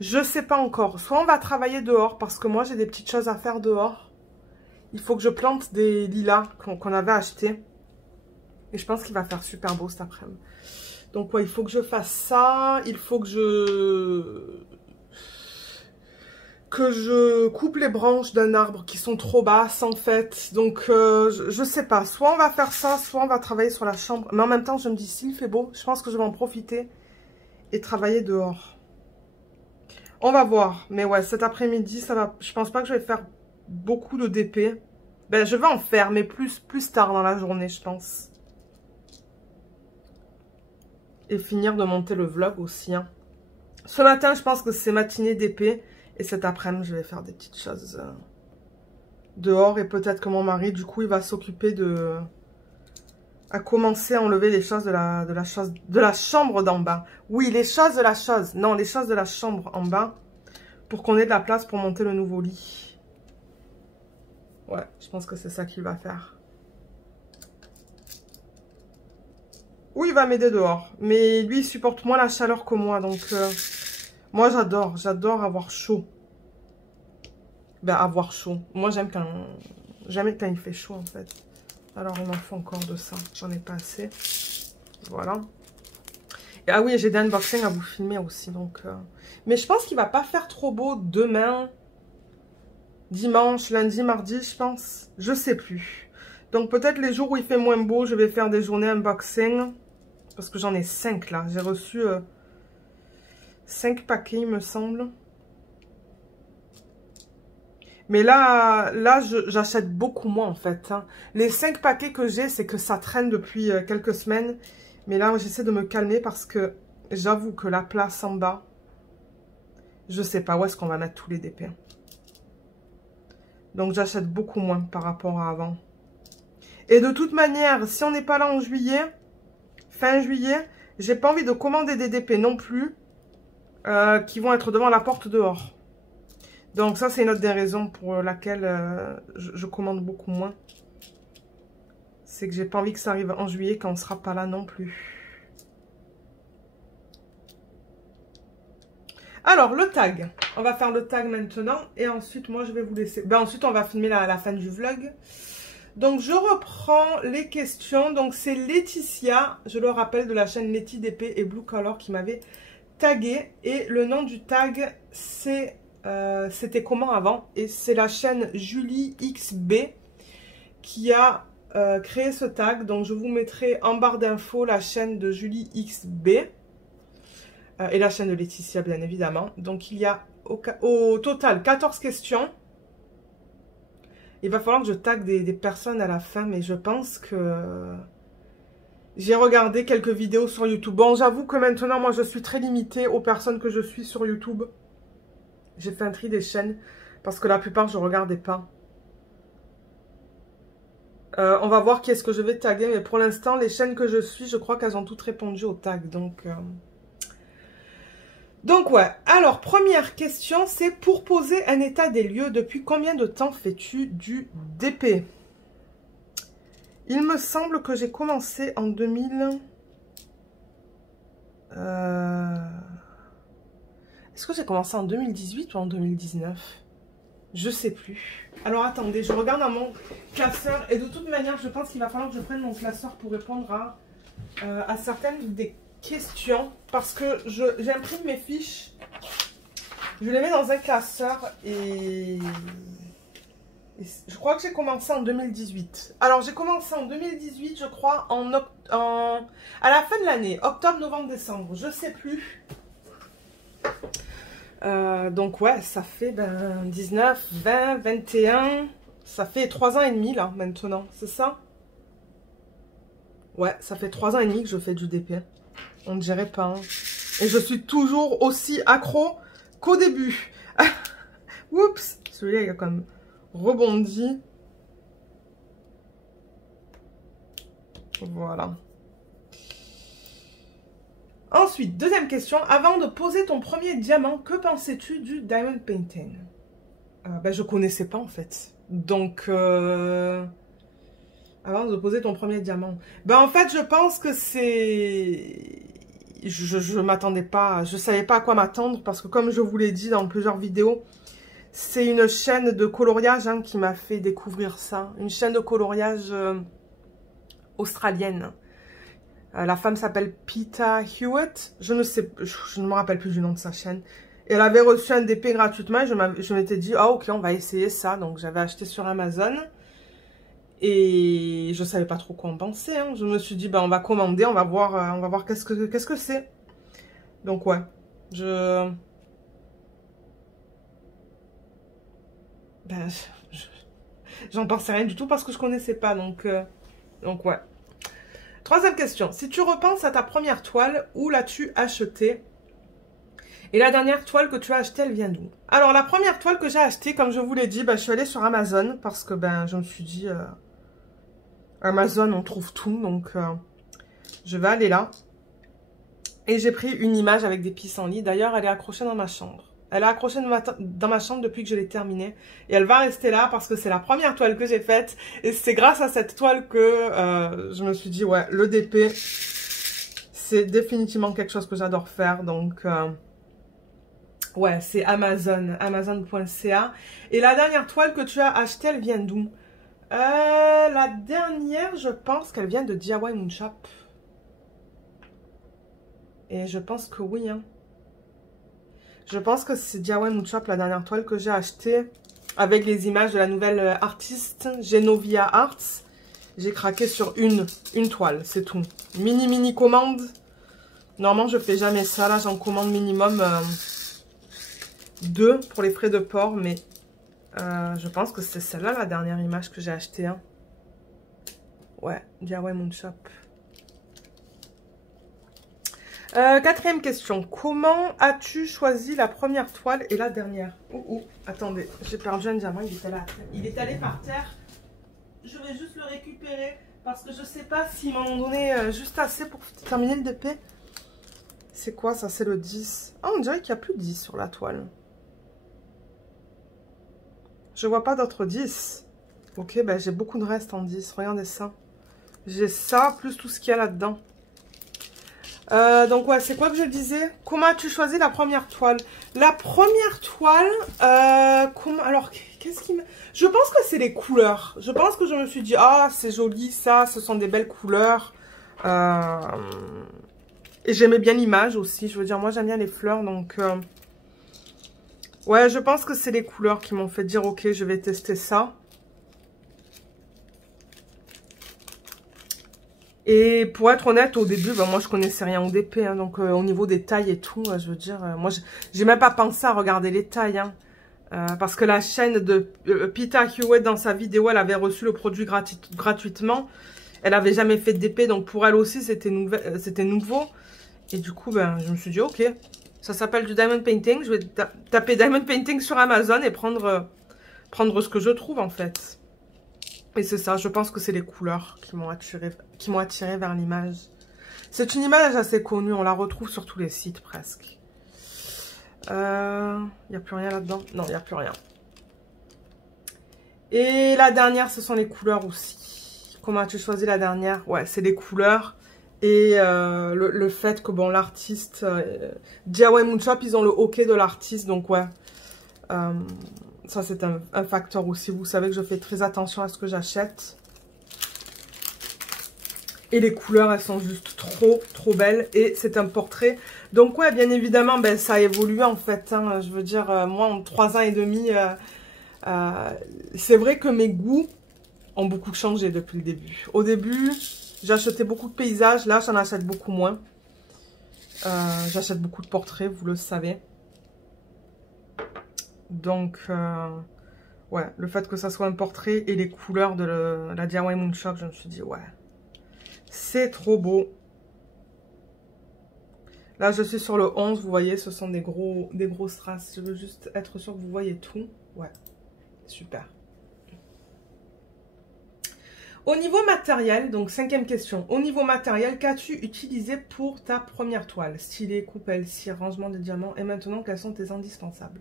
je sais pas encore. Soit on va travailler dehors parce que moi, j'ai des petites choses à faire dehors. Il faut que je plante des lilas qu'on avait achetés. Et je pense qu'il va faire super beau cet après-midi. Donc, ouais, il faut que je fasse ça. Il faut que je coupe les branches d'un arbre qui sont trop basses, en fait. Donc, je sais pas. Soit on va faire ça, soit on va travailler sur la chambre. Mais en même temps, je me dis, s'il fait beau, je pense que je vais en profiter et travailler dehors. On va voir. Mais ouais, cet après-midi, ça va. Je pense pas que je vais faire beaucoup de DP. Ben, je vais en faire, mais plus tard dans la journée, je pense. Et finir de monter le vlog aussi. Hein. Ce matin, je pense que c'est matinée d'épée. Et cet après-midi, je vais faire des petites choses dehors. Et peut-être que mon mari, du coup, il va s'occuper de... à commencer à enlever les choses de la chambre d'en bas. Oui, les choses de la chose. Non, les choses de la chambre en bas. Pour qu'on ait de la place pour monter le nouveau lit. Ouais, je pense que c'est ça qu'il va faire. Oui, il va m'aider dehors. Mais lui, il supporte moins la chaleur que moi. Donc, moi, j'adore avoir chaud. Ben, avoir chaud. Moi, j'aime quand il fait chaud, en fait. Alors, il m'en faut encore de ça. J'en ai pas assez. Voilà. Et, ah oui, j'ai des unboxings à vous filmer aussi. Donc, mais je pense qu'il va pas faire trop beau demain. Dimanche, lundi, mardi, je pense. Je sais plus. Donc, peut-être les jours où il fait moins beau, je vais faire des journées unboxing. Parce que j'en ai 5 là. J'ai reçu 5 paquets, il me semble. Mais là j'achète beaucoup moins en fait. Hein. Les 5 paquets que j'ai, c'est que ça traîne depuis quelques semaines. Mais là, j'essaie de me calmer parce que j'avoue que la place en bas, je sais pas où est-ce qu'on va mettre tous les DP. Donc, j'achète beaucoup moins par rapport à avant. Et de toute manière, si on n'est pas là en juillet... Fin juillet, j'ai pas envie de commander des DP non plus qui vont être devant la porte dehors. Donc ça, c'est une autre des raisons pour laquelle je commande beaucoup moins. C'est que j'ai pas envie que ça arrive en juillet quand on sera pas là non plus. Alors, le tag. On va faire le tag maintenant et ensuite, moi, je vais vous laisser. Ben, ensuite, on va filmer la fin du vlog. Donc, je reprends les questions. Donc, c'est Laetitia, je le rappelle, de la chaîne Letty DP et Blue Color qui m'avait tagué. Et le nom du tag, c'était comment avant? Et c'est la chaîne Julie XB qui a créé ce tag. Donc, je vous mettrai en barre d'infos la chaîne de Julie XB et la chaîne de Laetitia, bien évidemment. Donc, il y a au total 14 questions. Il va falloir que je tag des personnes à la fin, mais je pense que j'ai regardé quelques vidéos sur YouTube. Bon, j'avoue que maintenant, moi, je suis très limitée aux personnes que je suis sur YouTube. J'ai fait un tri des chaînes parce que la plupart, je ne regardais pas. On va voir qui est-ce que je vais taguer, mais pour l'instant, les chaînes que je suis, je crois qu'elles ont toutes répondu au tag. Donc ouais, alors première question, c'est pour poser un état des lieux, depuis combien de temps fais-tu du DP? Il me semble que j'ai commencé en 2000... Est-ce que j'ai commencé en 2018 ou en 2019? Je sais plus. Alors attendez, je regarde dans mon classeur et de toute manière, je pense qu'il va falloir que je prenne mon classeur pour répondre à certaines des questions parce que j'imprime mes fiches, je les mets dans un classeur et Je crois que j'ai commencé en 2018. Alors, j'ai commencé en 2018, je crois, à la fin de l'année. Octobre, novembre, décembre. Je sais plus. Donc, ouais, ça fait 19, 20, 21. Ça fait 3 ans et demi, là, maintenant. C'est ça? Ouais, ça fait 3 ans et demi que je fais du DP. On ne dirait pas. Hein. Et je suis toujours aussi accro qu'au début. Oups! Celui-là, il a quand même rebondi. Voilà. Ensuite, deuxième question. Avant de poser ton premier diamant, que pensais-tu du diamond painting? Je connaissais pas en fait. Donc, avant de poser ton premier diamant. En fait, je pense que c'est... Je m'attendais pas, je savais pas à quoi m'attendre parce que comme je vous l'ai dit dans plusieurs vidéos, c'est une chaîne de coloriage qui m'a fait découvrir ça. Une chaîne de coloriage australienne. La femme s'appelle Peta Hewitt. Je ne me rappelle plus du nom de sa chaîne. Et elle avait reçu un DP gratuitement et je m'étais dit, ah ok, on va essayer ça. Donc j'avais acheté sur Amazon. Et je savais pas trop quoi en penser. Hein. Je me suis dit, on va commander, on va voir qu'est-ce que c'est. Donc ouais, j'en pensais rien du tout parce que je connaissais pas. Donc ouais. Troisième question. Si tu repenses à ta première toile, où l'as-tu achetée? Et la dernière toile que tu as achetée, elle vient d'où? Alors, la première toile que j'ai achetée, comme je vous l'ai dit, je suis allée sur Amazon parce que je me suis dit, Amazon, on trouve tout. Donc, je vais aller là. Et j'ai pris une image avec des pissenlits. D'ailleurs, elle est accrochée dans ma chambre. Elle est accrochée dans ma chambre depuis que je l'ai terminée. Et elle va rester là parce que c'est la première toile que j'ai faite. Et c'est grâce à cette toile que je me suis dit, ouais, le DP, c'est définitivement quelque chose que j'adore faire. Donc, ouais, c'est Amazon, amazon.ca. Et la dernière toile que tu as achetée, elle vient d'où? La dernière, je pense qu'elle vient de DIY Moonshop. Et je pense que oui, hein. Je pense que c'est DIY Moonshop, la dernière toile que j'ai achetée avec les images de la nouvelle artiste Genovia Arts. J'ai craqué sur une toile, c'est tout. Mini commande. Normalement, je fais jamais ça. Là, j'en commande minimum 2 pour les frais de port. Mais je pense que c'est celle-là, la dernière image que j'ai achetée. Hein. Ouais, DIY Moonshop. Quatrième question. Comment as-tu choisi la première toile et la dernière? Attendez, j'ai perdu un diamant, il est allé par terre. Je vais juste le récupérer parce que je sais pas s'ils m'en ont donné juste assez pour terminer le DP. C'est quoi ça? C'est le 10. Ah, on dirait qu'il n'y a plus de 10 sur la toile. Je vois pas d'autres 10. Ok, j'ai beaucoup de restes en 10. Regardez ça. J'ai ça plus tout ce qu'il y a là-dedans. Donc ouais, c'est quoi que je disais? Comment as-tu choisi la première toile? La première toile, alors, qu'est-ce qui me... Je pense que c'est les couleurs. Je pense que je me suis dit, ah, c'est joli, ça, ce sont des belles couleurs. Et j'aimais bien l'image aussi. Je veux dire, moi, j'aime bien les fleurs, donc... Ouais, je pense que c'est les couleurs qui m'ont fait dire, ok, je vais tester ça. Et pour être honnête, au début, moi, je connaissais rien au DP. Hein, donc, au niveau des tailles et tout, je veux dire... moi, j'ai même pas pensé à regarder les tailles. Hein, parce que la chaîne de Peta Hewitt, dans sa vidéo, elle avait reçu le produit gratuitement. Elle avait jamais fait de DP. Donc, pour elle aussi, c'était nouveau. Et du coup, je me suis dit, ok, ça s'appelle du Diamond Painting. Je vais taper Diamond Painting sur Amazon et prendre ce que je trouve, en fait. Et c'est ça, je pense que c'est les couleurs qui m'ont attiré vers l'image. C'est une image assez connue, on la retrouve sur tous les sites presque. Il n'y a plus rien là-dedans? Non, il n'y a plus rien. Et la dernière, ce sont les couleurs aussi. Comment as-tu choisi la dernière? Ouais, c'est les couleurs. Et le fait que, bon, l'artiste... DIY Moonshop, ils ont le OK de l'artiste, donc ouais. Ça, c'est un facteur aussi. Vous savez que je fais très attention à ce que j'achète. Et les couleurs, elles sont juste trop belles. Et c'est un portrait. Donc, ouais, bien évidemment, ça a évolué, en fait. Hein. Je veux dire, moi, en 3 ans et demi, C'est vrai que mes goûts ont beaucoup changé depuis le début. Au début, j'achetais beaucoup de paysages. Là, j'en achète beaucoup moins. J'achète beaucoup de portraits, vous le savez. Donc, ouais, le fait que ça soit un portrait et les couleurs de la DIY Moonshop, je me suis dit, ouais, c'est trop beau. Là, je suis sur le 11, vous voyez, ce sont des gros strass. Je veux juste être sûr que vous voyez tout. Ouais, super. Au niveau matériel, donc 5e question. Au niveau matériel, qu'as-tu utilisé pour ta première toile? Stylet, coupelle, cire, rangement de diamants. Et maintenant, quels sont tes indispensables?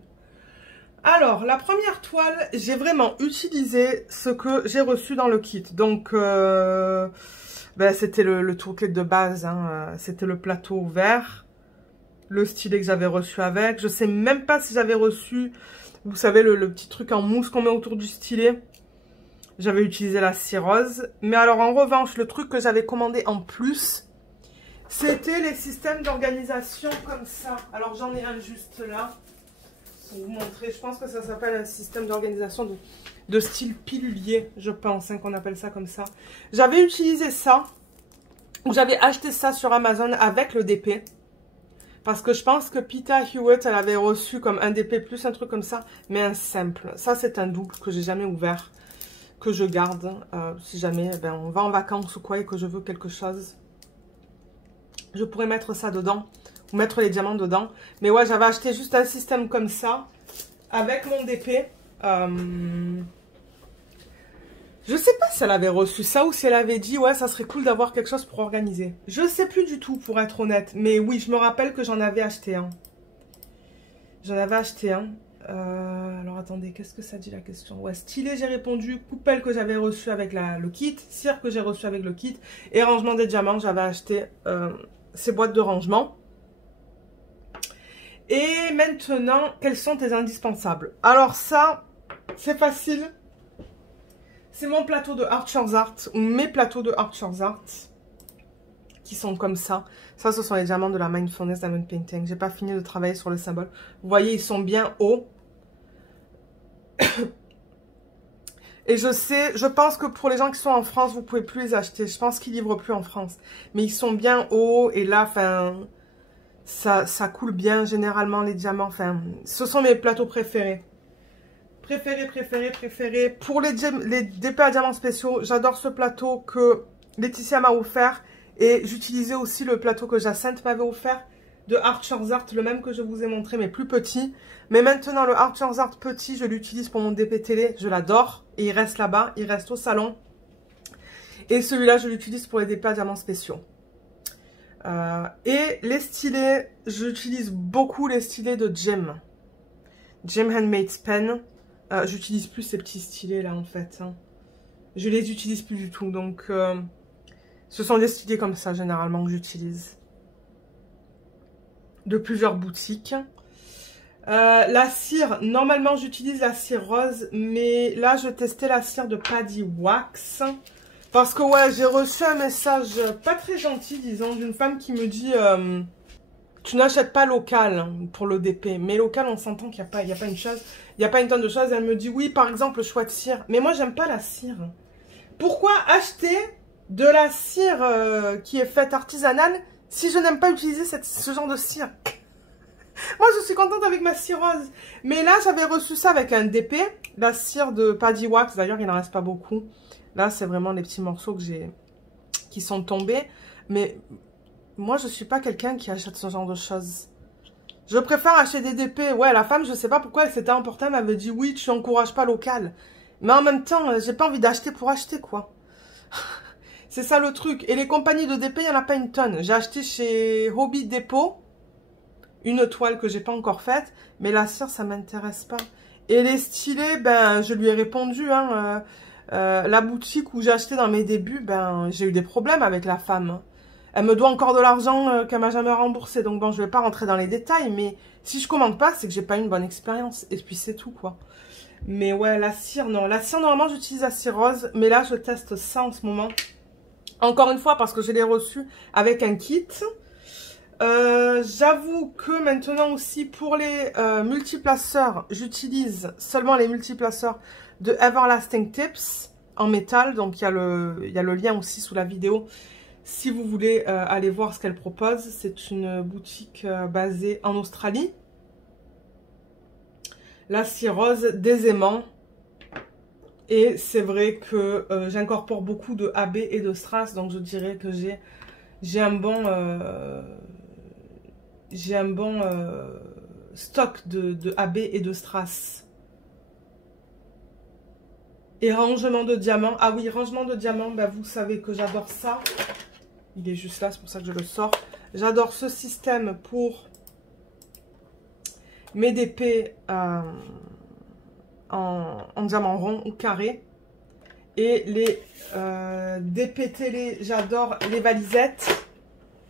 Alors, la première toile, j'ai vraiment utilisé ce que j'ai reçu dans le kit. Donc, ben, c'était le toolkit de base. Hein. C'était le plateau vert. Le stylet que j'avais reçu avec. Je sais même pas si j'avais reçu, vous savez, le petit truc en mousse qu'on met autour du stylet. J'avais utilisé la cire rose. Mais alors, en revanche, le truc que j'avais commandé en plus, c'était les systèmes d'organisation comme ça. Alors, j'en ai un juste là. Pour vous montrer. Je pense que ça s'appelle un système d'organisation de style pilulier. Je pense hein, qu'on appelle ça comme ça. J'avais utilisé ça. Ou j'avais acheté ça sur Amazon avec le DP. Parce que je pense que Peta Hewitt, elle avait reçu comme un DP plus un truc comme ça. Mais un simple. Ça, c'est un double que j'ai jamais ouvert. Que je garde. Si jamais ben, on va en vacances ou quoi et que je veux quelque chose. Je pourrais mettre ça dedans. Ou mettre les diamants dedans. Mais ouais, j'avais acheté juste un système comme ça. Avec mon DP. Je sais pas si elle avait reçu ça ou si elle avait dit ouais, ça serait cool d'avoir quelque chose pour organiser. Je sais plus du tout pour être honnête. Mais oui, je me rappelle que j'en avais acheté un. J'en avais acheté un. Alors attendez, qu'est-ce que ça dit la question? Ouais, stylet, j'ai répondu. Coupelle que j'avais reçu avec le kit. Cire que j'ai reçu avec le kit. Et rangement des diamants, j'avais acheté ces boîtes de rangement. Et maintenant, quels sont tes indispensables? Alors ça, c'est facile. C'est mon plateau de Archer's Art, ou mes plateaux de Archer's Art, qui sont comme ça. Ça, ce sont les diamants de la Mindfulness Diamond Painting. J'ai pas fini de travailler sur le symbole. Vous voyez, ils sont bien hauts. Et je pense que pour les gens qui sont en France, vous pouvez plus les acheter. Je pense qu'ils livrent plus en France. Mais ils sont bien hauts, et là, enfin... Ça coule bien, généralement, les diamants. Enfin, ce sont mes plateaux préférés. Préférés. Pour les DP à diamants spéciaux, j'adore ce plateau que Laetitia m'a offert. Et j'utilisais aussi le plateau que Jacinthe m'avait offert de Archer's Art, le même que je vous ai montré, mais plus petit. Mais maintenant, le Archer's Art petit, je l'utilise pour mon DP télé. Je l'adore. Et il reste là-bas, il reste au salon. Et celui-là, je l'utilise pour les DP à diamants spéciaux. Et les stylets, j'utilise beaucoup les stylets de Jem. Jem Handmade Pen. J'utilise plus ces petits stylets là en fait. Hein. Je les utilise plus du tout. Donc, ce sont des stylets comme ça généralement que j'utilise. De plusieurs boutiques. La cire, normalement j'utilise la cire rose. Mais là, je testais la cire de Paddy Wax. Parce que ouais, j'ai reçu un message pas très gentil, disons, d'une femme qui me dit tu n'achètes pas local pour le DP. Mais local, on s'entend qu'il n'y a pas une chose, il n'y a pas une tonne de choses. Elle me dit oui, par exemple, le choix de cire. Mais moi, j'aime pas la cire. Pourquoi acheter de la cire qui est faite artisanale si je n'aime pas utiliser ce genre de cire? Moi, je suis contente avec ma cire rose. Mais là, j'avais reçu ça avec un DP, la cire de Paddy Wax. D'ailleurs, il n'en reste pas beaucoup. Là, c'est vraiment les petits morceaux que j'ai qui sont tombés. Mais moi, je suis pas quelqu'un qui achète ce genre de choses. Je préfère acheter des DP. Ouais, la femme, je sais pas pourquoi elle s'était emportée. Elle m'avait dit, oui, tu n'encourages pas local. Mais en même temps, j'ai pas envie d'acheter pour acheter, quoi. C'est ça le truc. Et les compagnies de DP, il n'y en a pas une tonne. J'ai acheté chez Hobby Depot une toile que j'ai pas encore faite. Mais la cire, ça m'intéresse pas. Et les stylets, ben, je lui ai répondu, hein. La boutique où j'ai acheté dans mes débuts, ben, j'ai eu des problèmes avec la femme. Elle me doit encore de l'argent qu'elle m'a jamais remboursé. Donc bon, je vais pas rentrer dans les détails. Mais si je commande pas, c'est que j'ai pas eu une bonne expérience. Et puis c'est tout, quoi. Mais ouais, la cire, non. La cire, normalement, j'utilise la cire rose. Mais là, je teste ça en ce moment. Encore une fois, parce que je l'ai reçu avec un kit. J'avoue que maintenant aussi pour les multiplaceurs, j'utilise seulement les multiplaceurs de Everlasting Tips en métal. Donc il y a le lien aussi sous la vidéo si vous voulez aller voir ce qu'elle propose. C'est une boutique basée en Australie. La scie rose des aimants. Et c'est vrai que j'incorpore beaucoup de AB et de strass. Donc je dirais que j'ai un bon stock de AB et de strass. Et rangement de diamants. Ah oui, rangement de diamants, bah vous savez que j'adore ça. Il est juste là, c'est pour ça que je le sors. J'adore ce système pour mes DP en diamant rond ou carré. Et les DP télé, j'adore les valisettes.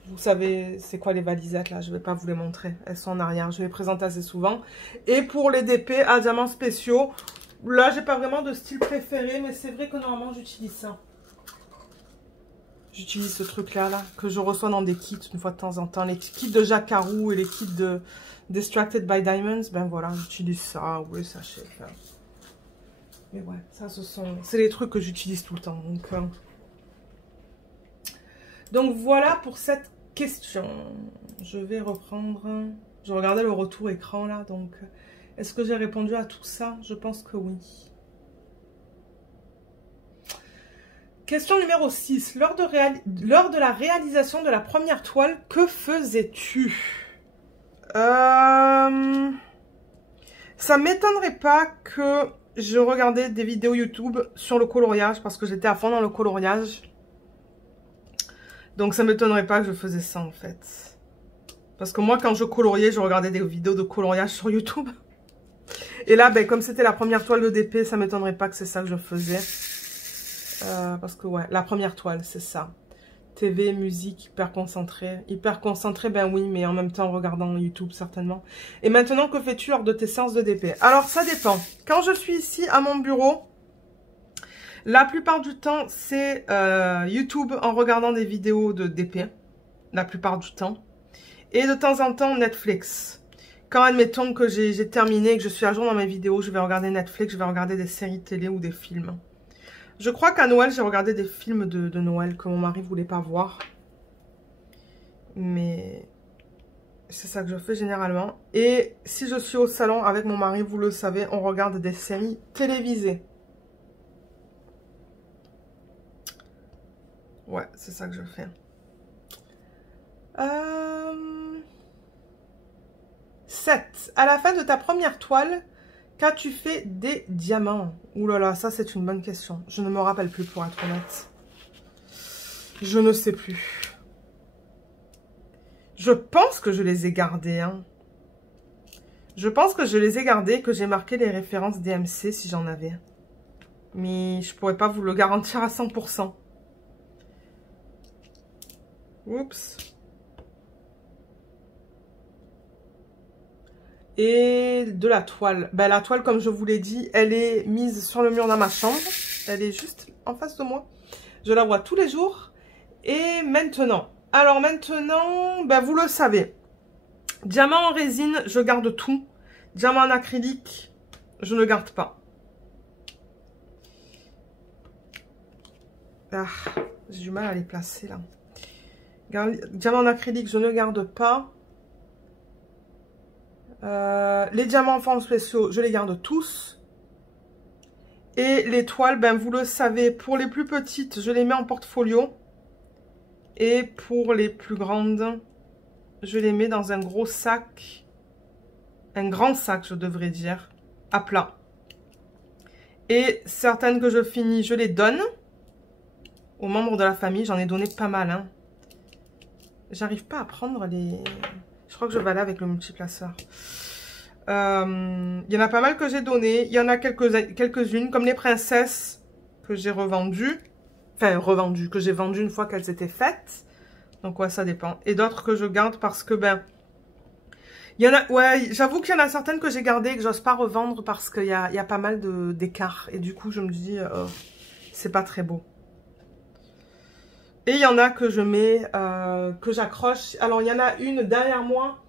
Vous savez, c'est quoi les valisettes là? Je ne vais pas vous les montrer. Elles sont en arrière. Je les présente assez souvent. Et pour les DP à diamants spéciaux, là, j'ai pas vraiment de style préféré. Mais c'est vrai que normalement, j'utilise ça. J'utilise ce truc-là, que je reçois dans des kits une fois de temps en temps. Les kits de Jacquaroo et les kits de Distracted by Diamonds. Ben voilà, j'utilise ça. Oui, sachez. Enfin. Mais ouais, ça, c'est les trucs que j'utilise tout le temps. Donc voilà pour cette question. Je vais reprendre. Je regardais le retour écran là. Donc, est-ce que j'ai répondu à tout ça? Je pense que oui. Question numéro 6. Lors de la réalisation de la première toile, que faisais-tu? Ça m'étonnerait pas que je regardais des vidéos YouTube sur le coloriage parce que j'étais à fond dans le coloriage. Donc ça m'étonnerait pas que je faisais ça en fait. Parce que moi quand je coloriais, je regardais des vidéos de coloriage sur YouTube. Et là, ben, comme c'était la première toile de DP, ça m'étonnerait pas que c'est ça que je faisais. Parce que ouais, la première toile, c'est ça. TV, musique, hyper concentré. Hyper concentré, ben oui, mais en même temps en regardant YouTube certainement. Et maintenant, que fais-tu lors de tes séances de DP? Alors ça dépend. Quand je suis ici à mon bureau, la plupart du temps, c'est YouTube en regardant des vidéos de DP. La plupart du temps. Et de temps en temps, Netflix. Quand, admettons que j'ai terminé et que je suis à jour dans mes vidéos, je vais regarder Netflix, je vais regarder des séries télé ou des films. Je crois qu'à Noël, j'ai regardé des films de Noël que mon mari ne voulait pas voir. Mais c'est ça que je fais généralement. Et si je suis au salon avec mon mari, vous le savez, on regarde des séries télévisées. Ouais, c'est ça que je fais. 7. À la fin de ta première toile, qu'as-tu fait des diamants? Ouh là là, ça c'est une bonne question. Je ne me rappelle plus pour être honnête. Je ne sais plus. Je pense que je les ai gardés. Hein. Je pense que je les ai gardés, que j'ai marqué les références DMC si j'en avais. Mais je pourrais pas vous le garantir à 100%. Oups. Et de la toile. Ben, la toile, comme je vous l'ai dit, elle est mise sur le mur dans ma chambre. Elle est juste en face de moi. Je la vois tous les jours. Et maintenant. Alors maintenant, ben, vous le savez. Diamant en résine, je garde tout. Diamant en acrylique, je ne garde pas. Ah, j'ai du mal à les placer là. Diamant en acrylique, je ne garde pas. Les diamants en forme spéciaux, je les garde tous. Et les toiles, ben vous le savez, pour les plus petites, je les mets en portfolio. Et pour les plus grandes, je les mets dans un gros sac. Un grand sac, je devrais dire, à plat. Et certaines que je finis, je les donne aux membres de la famille. J'en ai donné pas mal. Hein. J'arrive pas à prendre les... Je crois que je vais aller avec le multiplaceur. Il y en a pas mal que j'ai donné. Il y en a quelques-unes, comme les princesses que j'ai revendues. Enfin, revendues, que j'ai vendues une fois qu'elles étaient faites. Donc, ouais, ça dépend. Et d'autres que je garde parce que, ben... Il y en a... Ouais, j'avoue qu'il y en a certaines que j'ai gardées et que j'ose pas revendre parce qu'il y a pas mal d'écart. Et du coup, je me dis, c'est pas très beau. Et il y en a que je mets, que j'accroche. Alors, il y en a une derrière moi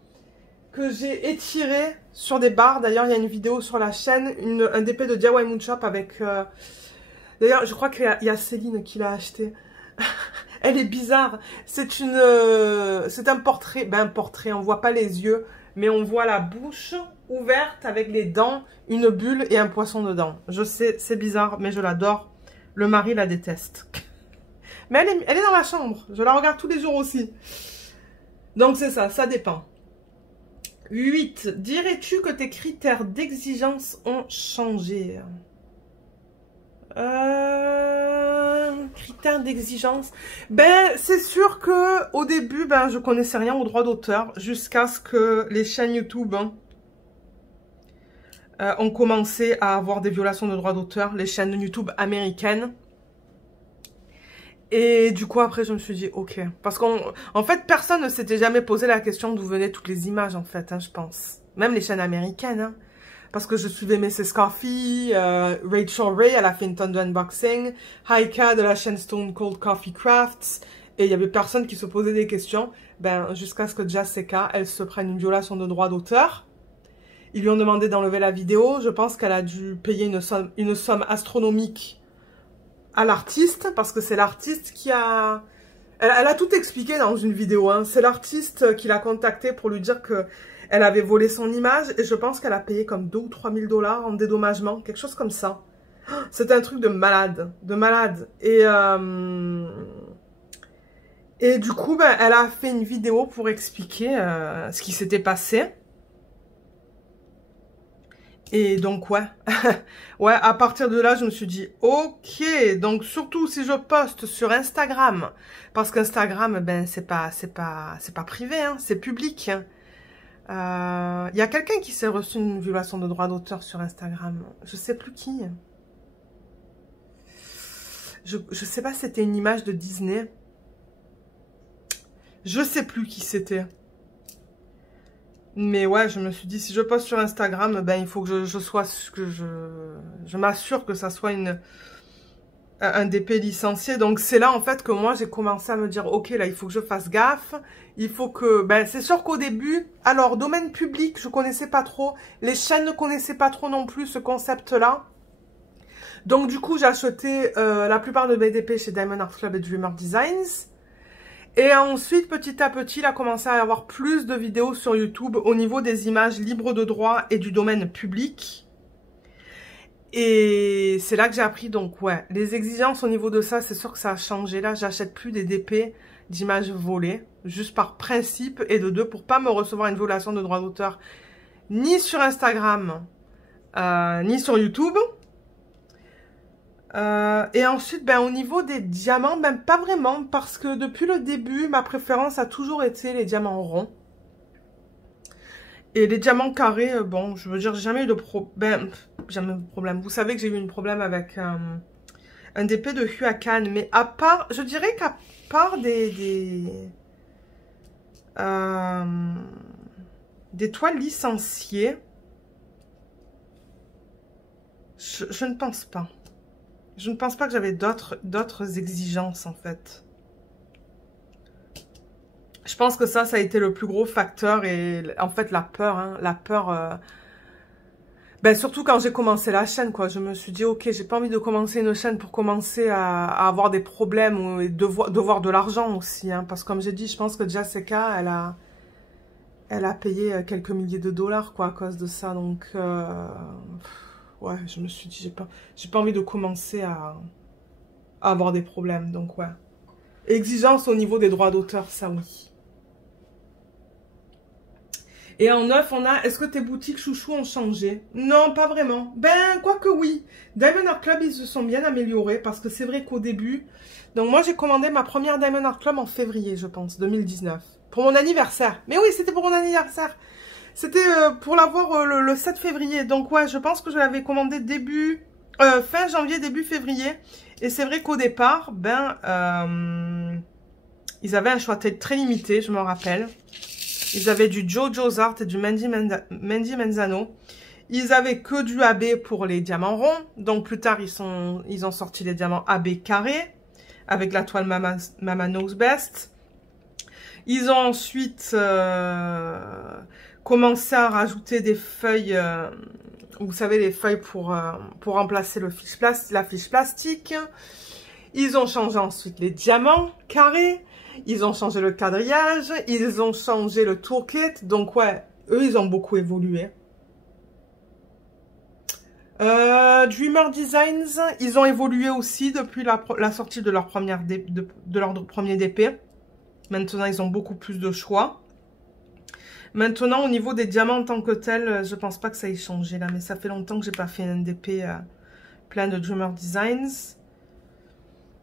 que j'ai étirée sur des barres. D'ailleurs, il y a une vidéo sur la chaîne, un DP de DIY Moon Shop avec... D'ailleurs, je crois qu'il y a Céline qui l'a acheté. Elle est bizarre. C'est un portrait. Ben, un portrait, on voit pas les yeux, mais on voit la bouche ouverte avec les dents, une bulle et un poisson dedans. Je sais, c'est bizarre, mais je l'adore. Le mari la déteste. Mais elle est dans ma chambre. Je la regarde tous les jours aussi. Donc c'est ça, ça dépend. 8. Dirais-tu que tes critères d'exigence ont changé? Critères d'exigence. Ben, c'est sûr que au début, ben, je connaissais rien au droit d'auteur jusqu'à ce que les chaînes YouTube ont commencé à avoir des violations de droits d'auteur, les chaînes YouTube américaines. Et du coup, après, je me suis dit, ok. Parce qu'en fait, personne ne s'était jamais posé la question d'où venaient toutes les images, en fait, hein, je pense. Même les chaînes américaines, hein. Parce que je suivais Mrs. Coffee, Rachel Ray, elle a fait une tonne d'unboxing, Haika de la chaîne Stone Cold Coffee Crafts, et il y avait personne qui se posait des questions, ben, jusqu'à ce que Jessica, elle se prenne une violation de droit d'auteur. Ils lui ont demandé d'enlever la vidéo, je pense qu'elle a dû payer une somme astronomique à l'artiste, parce que c'est l'artiste qui a... Elle a tout expliqué dans une vidéo, hein. C'est l'artiste qui l'a contacté pour lui dire que elle avait volé son image, et je pense qu'elle a payé comme 2 ou 3 000 $ en dédommagement, quelque chose comme ça. C'était un truc de malade, de malade. Et du coup, ben, elle a fait une vidéo pour expliquer ce qui s'était passé. Et donc, ouais. Ouais, à partir de là, je me suis dit, ok, donc surtout si je poste sur Instagram, parce qu'Instagram, ben, c'est pas privé, hein, c'est public, hein. Y a quelqu'un qui s'est reçu une violation de droit d'auteur sur Instagram. Je sais plus qui. Je sais pas si c'était une image de Disney. Je sais plus qui c'était. Mais ouais, je me suis dit, si je poste sur Instagram, ben il faut que je m'assure que ça soit un DP licencié. Donc c'est là en fait que moi j'ai commencé à me dire, ok, là il faut que je fasse gaffe. Il faut que, ben c'est sûr qu'au début, alors domaine public, je connaissais pas trop. Les chaînes ne connaissaient pas trop non plus ce concept-là. Donc du coup, j'ai acheté la plupart de mes DP chez Diamond Art Club et Dreamer Designs. Et ensuite, petit à petit, il a commencé à y avoir plus de vidéos sur YouTube au niveau des images libres de droit et du domaine public. Et c'est là que j'ai appris, donc ouais, les exigences au niveau de ça, c'est sûr que ça a changé. Là, j'achète plus des DP d'images volées, juste par principe, et de deux, pour pas me recevoir une violation de droit d'auteur, ni sur Instagram, ni sur YouTube. Et ensuite, ben, au niveau des diamants, ben, pas vraiment, parce que depuis le début, ma préférence a toujours été les diamants ronds. Et les diamants carrés, bon, je veux dire, j'ai jamais eu de problème. Jamais eu de problème. Vous savez que j'ai eu un problème avec un DP de Huacan, mais à part, je dirais qu'à part des toiles licenciées, je ne pense pas. Je ne pense pas que j'avais d'autres exigences, en fait. Je pense que ça a été le plus gros facteur et en fait la peur, hein, la peur, ben surtout quand j'ai commencé la chaîne, quoi. Je me suis dit, ok, j'ai pas envie de commencer une chaîne pour commencer à avoir des problèmes et devoir de l'argent aussi, hein, parce que comme j'ai dit, je pense que Jessica, elle a payé quelques milliers de dollars, quoi, à cause de ça, donc... ouais, je me suis dit, j'ai pas envie de commencer à avoir des problèmes, donc ouais. Exigence au niveau des droits d'auteur, ça oui. Et en 9, on a, est-ce que tes boutiques chouchou ont changé? Non, pas vraiment. Ben, quoique oui. Diamond Art Club, ils se sont bien améliorés, parce que c'est vrai qu'au début... Donc moi, j'ai commandé ma première Diamond Art Club en février, je pense, 2019. Pour mon anniversaire. Mais oui, c'était pour mon anniversaire. C'était pour l'avoir le 7 février. Donc ouais, je pense que je l'avais commandé fin janvier, début février. Et c'est vrai qu'au départ, ben, ils avaient un choix très limité, je m'en rappelle. Ils avaient du JoJo's Art et du Mandy Menzano. Ils avaient que du AB pour les diamants ronds. Donc plus tard, ils ont sorti les diamants AB carrés. avec la toile Mama Knows Best. Ils ont ensuite commencé à rajouter des feuilles, vous savez, les feuilles pour remplacer la fiche plastique. Ils ont changé ensuite les diamants carrés. Ils ont changé le quadrillage. Ils ont changé le toolkit. Donc ouais, eux, ils ont beaucoup évolué. Dreamer Designs, ils ont évolué aussi depuis la sortie de leur premier DP. Maintenant, ils ont beaucoup plus de choix. Maintenant, au niveau des diamants en tant que tel, je pense pas que ça ait changé là, mais ça fait longtemps que j'ai pas fait un DP plein de Dreamer Designs.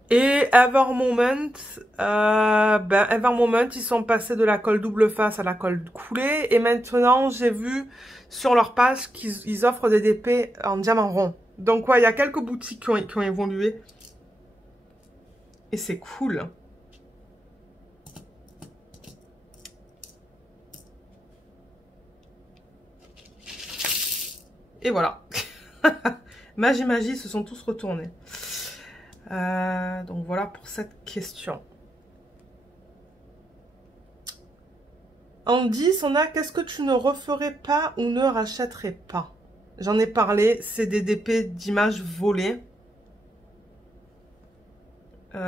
Et Evermoment, Evermoment, ils sont passés de la colle double face à la colle coulée. Et maintenant, j'ai vu sur leur page qu'ils offrent des DP en diamant rond. Donc ouais, il y a quelques boutiques qui ont évolué. Et c'est cool. Et voilà. Magie, se sont tous retournés. Donc voilà pour cette question. En 10, on a qu'est-ce que tu ne referais pas ou ne rachèterais pas? J'en ai parlé, c'est des DP d'images volées. Ou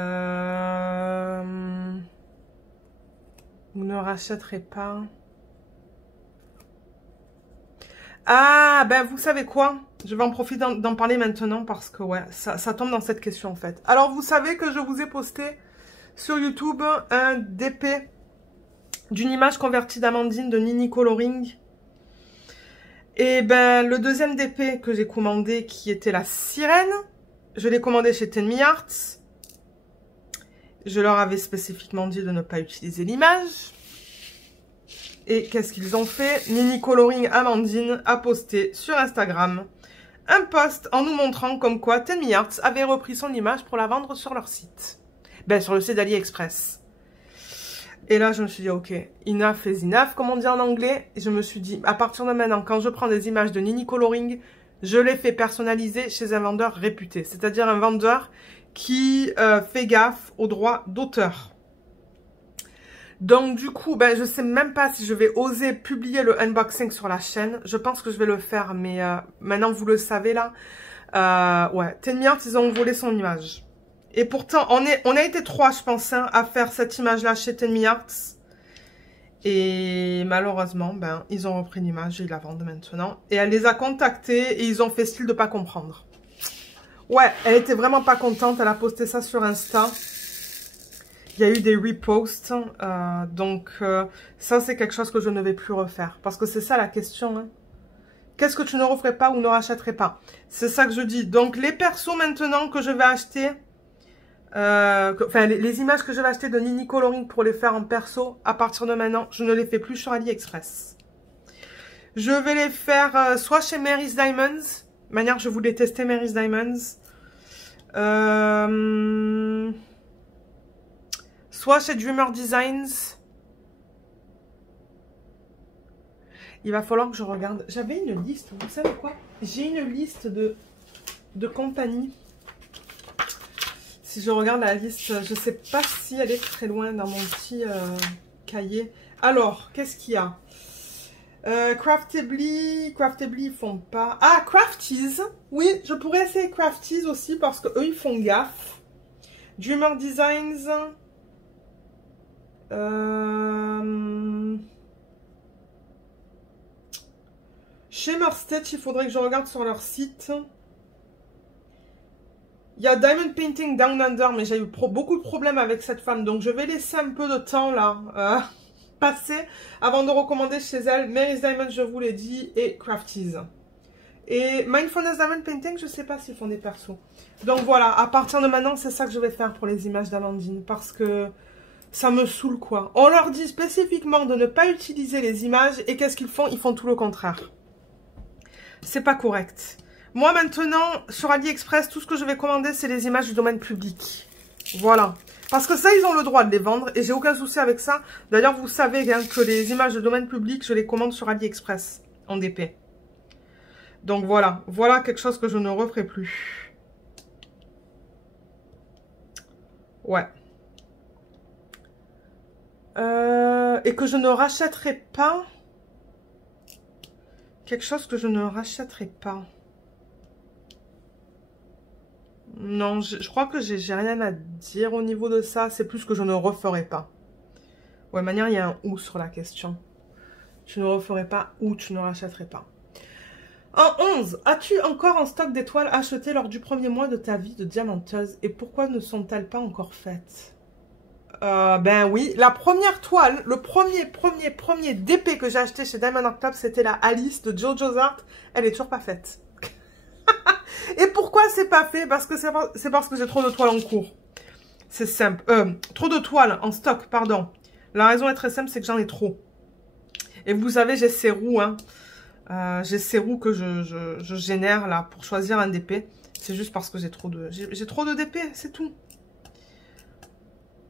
ne rachèterais pas. Ah, ben vous savez quoi? Je vais en profiter d'en parler maintenant parce que ouais, ça tombe dans cette question en fait. Alors vous savez que je vous ai posté sur YouTube un DP d'une image convertie d'Amandine de Nini Coloring. Et ben le deuxième DP que j'ai commandé qui était la sirène, je l'ai commandé chez Tenmi Arts. Je leur avais spécifiquement dit de ne pas utiliser l'image. Et qu'est-ce qu'ils ont fait? Nini Coloring Amandine a posté sur Instagram un post en nous montrant comme quoi Tenmi Arts avait repris son image pour la vendre sur leur site. Ben, sur le site d'AliExpress. Et là, je me suis dit, ok, enough is enough, comme on dit en anglais. Et je me suis dit, à partir de maintenant, quand je prends des images de Nini Coloring, je les fais personnaliser chez un vendeur réputé. C'est-à-dire un vendeur qui fait gaffe aux droits d'auteur. Donc du coup, ben, je sais même pas si je vais oser publier le unboxing sur la chaîne. Je pense que je vais le faire, mais maintenant vous le savez là. Ouais, Tenmi Arts, ils ont volé son image. Et pourtant, on a été 3, je pense, hein, à faire cette image-là chez Tenmi Arts. Et malheureusement, ben, ils ont repris l'image et ils la vendent maintenant. Et elle les a contactés et ils ont fait style de pas comprendre. Ouais, elle était vraiment pas contente. Elle a posté ça sur Insta. Il y a eu des reposts, donc ça c'est quelque chose que je ne vais plus refaire. Parce que c'est ça la question. Hein. Qu'est-ce que tu ne referais pas ou ne rachèterais pas? C'est ça que je dis. Donc les persos maintenant que je vais acheter, enfin les images que je vais acheter de Nini Coloring pour les faire en perso, à partir de maintenant, je ne les fais plus sur AliExpress. Je vais les faire soit chez Mary's Diamonds, de manière je voulais tester Mary's Diamonds. Soit chez Dreamer Designs. Il va falloir que je regarde. J'avais une liste, vous savez quoi? J'ai une liste de compagnies. Si je regarde la liste, je ne sais pas si elle est très loin dans mon petit cahier. Alors, qu'est-ce qu'il y a? Craftedly, ils font pas. Ah, Crafties. Oui, je pourrais essayer Crafties aussi parce qu'eux, ils font gaffe. Dreamer Designs. Chez Stitch, il faudrait que je regarde sur leur site. Il y a Diamond Painting Down Under, mais j'ai eu beaucoup de problèmes avec cette femme. Donc je vais laisser un peu de temps là passer avant de recommander chez elle Mary's Diamond, je vous l'ai dit, et Crafties. Et Mindfulness Diamond Painting, je ne sais pas s'ils font des persos. Donc voilà, à partir de maintenant, c'est ça que je vais faire pour les images d'Amandine. Parce que ça me saoule quoi. On leur dit spécifiquement de ne pas utiliser les images et qu'est-ce qu'ils font? Ils font tout le contraire. C'est pas correct. Moi maintenant, sur AliExpress, tout ce que je vais commander, c'est les images du domaine public. Voilà. Parce que ça, ils ont le droit de les vendre et j'ai aucun souci avec ça. D'ailleurs, vous savez hein, que les images de domaine public, je les commande sur AliExpress en DP. Donc voilà. Voilà quelque chose que je ne referai plus. Ouais. Et que je ne rachèterai pas. Quelque chose que je ne rachèterai pas. Non, je crois que j'ai rien à dire au niveau de ça. C'est plus que je ne referai pas. Ouais, de manière, il y a un ou sur la question. Tu ne referais pas ou tu ne rachèterais pas. En 11, as-tu encore en stock d'étoiles achetées lors du premier mois de ta vie de diamanteuse et pourquoi ne sont-elles pas encore faites? Ben oui, la première toile, le premier DP que j'ai acheté chez Diamond Art Club, c'était la Alice de JoJo's Art. Elle est toujours pas faite. Et pourquoi c'est pas fait? Parce que c'est parce que j'ai trop de toiles en cours. C'est simple. Trop de toiles en stock, pardon. La raison est très simple, c'est que j'en ai trop. Et vous savez, j'ai ces roues, hein. J'ai ces roues que je génère là pour choisir un DP. C'est juste parce que j'ai trop de DP, c'est tout.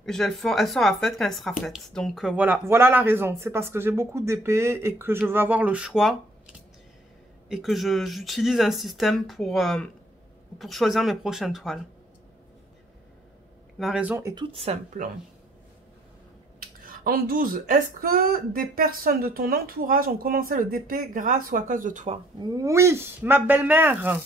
Elle sera faite quand elle sera faite. Donc voilà la raison. C'est parce que j'ai beaucoup de DP et que je veux avoir le choix. Et que j'utilise un système pour choisir mes prochaines toiles. La raison est toute simple. En 12, est-ce que des personnes de ton entourage ont commencé le DP grâce ou à cause de toi? Oui, ma belle-mère.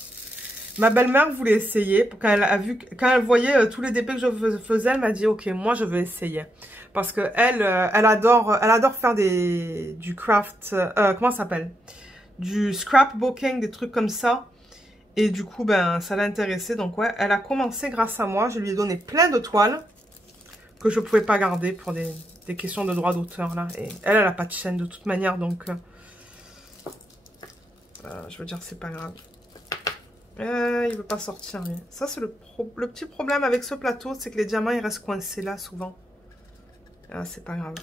Ma belle-mère voulait essayer. Quand elle voyait tous les DP que je faisais, elle m'a dit, ok, moi je veux essayer. Parce que elle adore faire du craft, comment ça s'appelle? Du scrapbooking, des trucs comme ça. Et du coup, ben, ça l'a intéressée. Donc ouais, elle a commencé grâce à moi. Je lui ai donné plein de toiles que je ne pouvais pas garder pour des questions de droit d'auteur là. Et elle n'a pas de chaîne de toute manière. Donc, je veux dire, c'est pas grave. Il veut pas sortir. Mais ça, c'est le petit problème avec ce plateau. C'est que les diamants, ils restent coincés là souvent. Ah, c'est pas grave.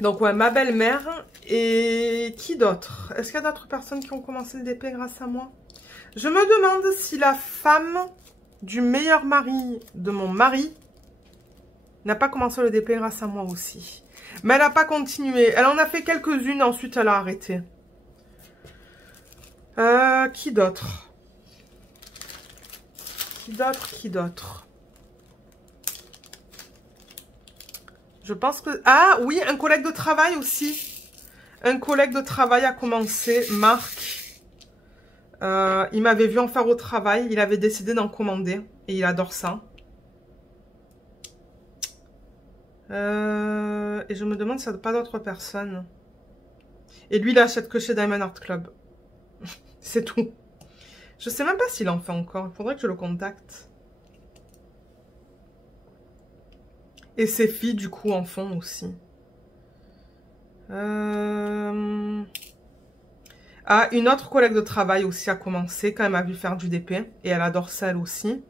Donc ouais, ma belle-mère. Et qui d'autre? Est-ce qu'il y a d'autres personnes qui ont commencé le DP grâce à moi? Je me demande si la femme du meilleur mari de mon mari n'a pas commencé le DP grâce à moi aussi. Mais elle n'a pas continué. Elle en a fait quelques-unes, ensuite elle a arrêté. Qui d'autre? Qui d'autre? Je pense que... Ah oui, un collègue de travail aussi. Un collègue de travail a commencé, Marc. Il m'avait vu en faire au travail. Il avait décidé d'en commander. Et il adore ça. Et je me demande s'il n'y a pas d'autres personnes. Et lui, il achète que chez Diamond Art Club. C'est tout. Je sais même pas s'il en fait encore. Il faudrait que je le contacte. Et ses filles, du coup, en font aussi. Ah, une autre collègue de travail aussi a commencé quand elle m'a vu faire du DP. Et elle adore ça, elle aussi.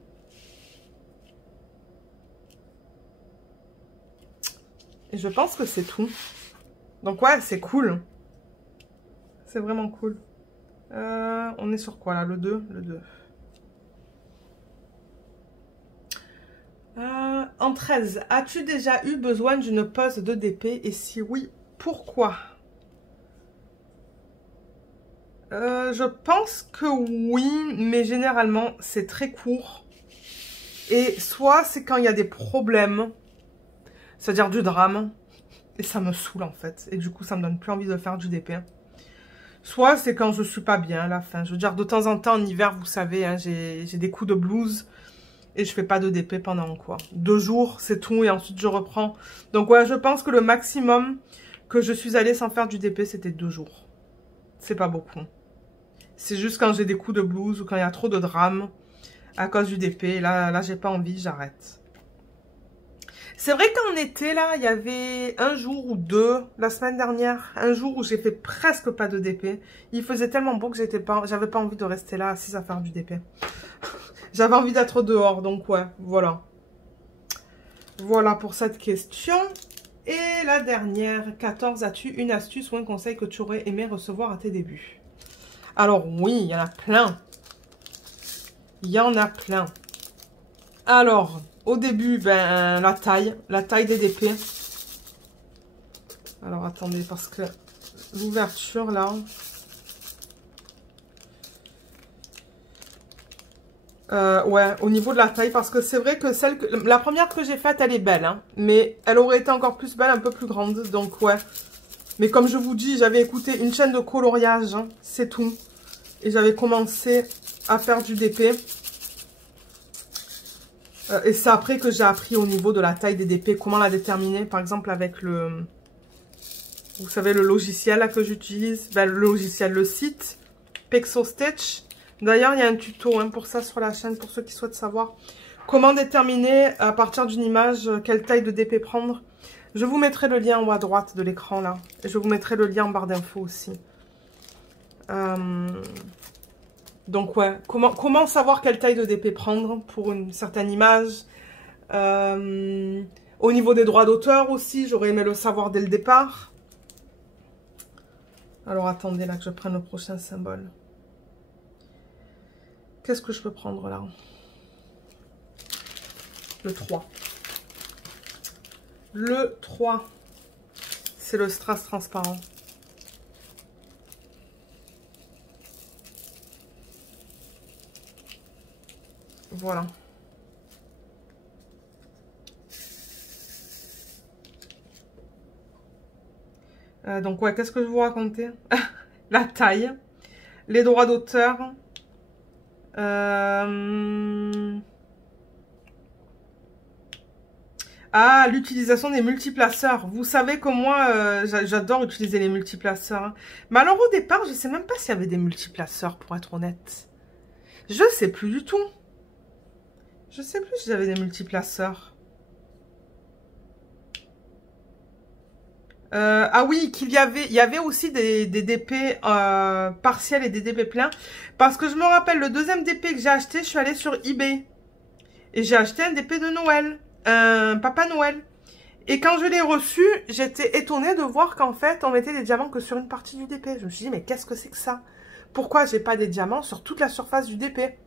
Et je pense que c'est tout. Donc ouais, c'est cool. C'est vraiment cool. On est sur quoi là? Le 2? Le 2. En 13, as-tu déjà eu besoin d'une pause de DP? Et si oui, pourquoi? Je pense que oui, mais généralement, c'est très court. Et soit c'est quand il y a des problèmes, c'est-à-dire du drame, et ça me saoule en fait. Et du coup, ça me donne plus envie de faire du DP. Soit c'est quand je suis pas bien à la fin. Je veux dire, de temps en temps, en hiver, vous savez, hein, j'ai des coups de blues. Et je fais pas de DP pendant quoi? 2 jours, c'est tout. Et ensuite, je reprends. Donc ouais, je pense que le maximum que je suis allée sans faire du DP, c'était 2 jours. C'est pas beaucoup. C'est juste quand j'ai des coups de blues ou quand il y a trop de drame à cause du DP. Là j'ai pas envie, j'arrête. C'est vrai qu'en été, là, il y avait un jour ou deux, la semaine dernière, un jour où j'ai fait presque pas de DP. Il faisait tellement beau que j'avais pas envie de rester là assise à faire du DP. J'avais envie d'être dehors, donc ouais, voilà. Voilà pour cette question. Et la dernière, 14, as-tu une astuce ou un conseil que tu aurais aimé recevoir à tes débuts? Alors oui, il y en a plein. Il y en a plein. Alors, au début, ben, la taille des DP. Alors, attendez, parce que l'ouverture, là... Ouais, au niveau de la taille, parce que c'est vrai que la première que j'ai faite, elle est belle, hein, mais elle aurait été encore plus belle, un peu plus grande, donc ouais. Mais comme je vous dis, j'avais écouté une chaîne de coloriage, hein, c'est tout. Et j'avais commencé à faire du DP. Et c'est après que j'ai appris au niveau de la taille des DP, comment la déterminer, par exemple avec le... Vous savez, le logiciel là, que j'utilise, ben, le logiciel, le site, Pexo Stitch. D'ailleurs, il y a un tuto hein, pour ça sur la chaîne, pour ceux qui souhaitent savoir comment déterminer à partir d'une image quelle taille de DP prendre. Je vous mettrai le lien en haut à droite de l'écran là. Et je vous mettrai le lien en barre d'infos aussi. Donc ouais, comment savoir quelle taille de DP prendre pour une certaine image. Au niveau des droits d'auteur aussi, j'aurais aimé le savoir dès le départ. Alors attendez là que je prenne le prochain symbole. Qu'est-ce que je peux prendre là? Le 3. Le 3. C'est le strass transparent. Voilà. Donc ouais, qu'est-ce que je vous racontais? La taille. Les droits d'auteur. Ah, l'utilisation des multiplaceurs. Vous savez que moi, j'adore utiliser les multiplaceurs. Hein. Mais alors au départ, je sais même pas s'il y avait des multiplaceurs, pour être honnête. Je sais plus du tout. Je sais plus si j'avais des multiplaceurs. Ah oui, il y avait aussi des DP partiels et des DP pleins. Parce que je me rappelle, le deuxième DP que j'ai acheté, je suis allée sur eBay. Et j'ai acheté un DP de Noël. Un Papa Noël. Et quand je l'ai reçu, j'étais étonnée de voir qu'en fait, on mettait des diamants que sur une partie du DP. Je me suis dit, mais qu'est-ce que c'est que ça? Pourquoi j'ai pas des diamants sur toute la surface du DP?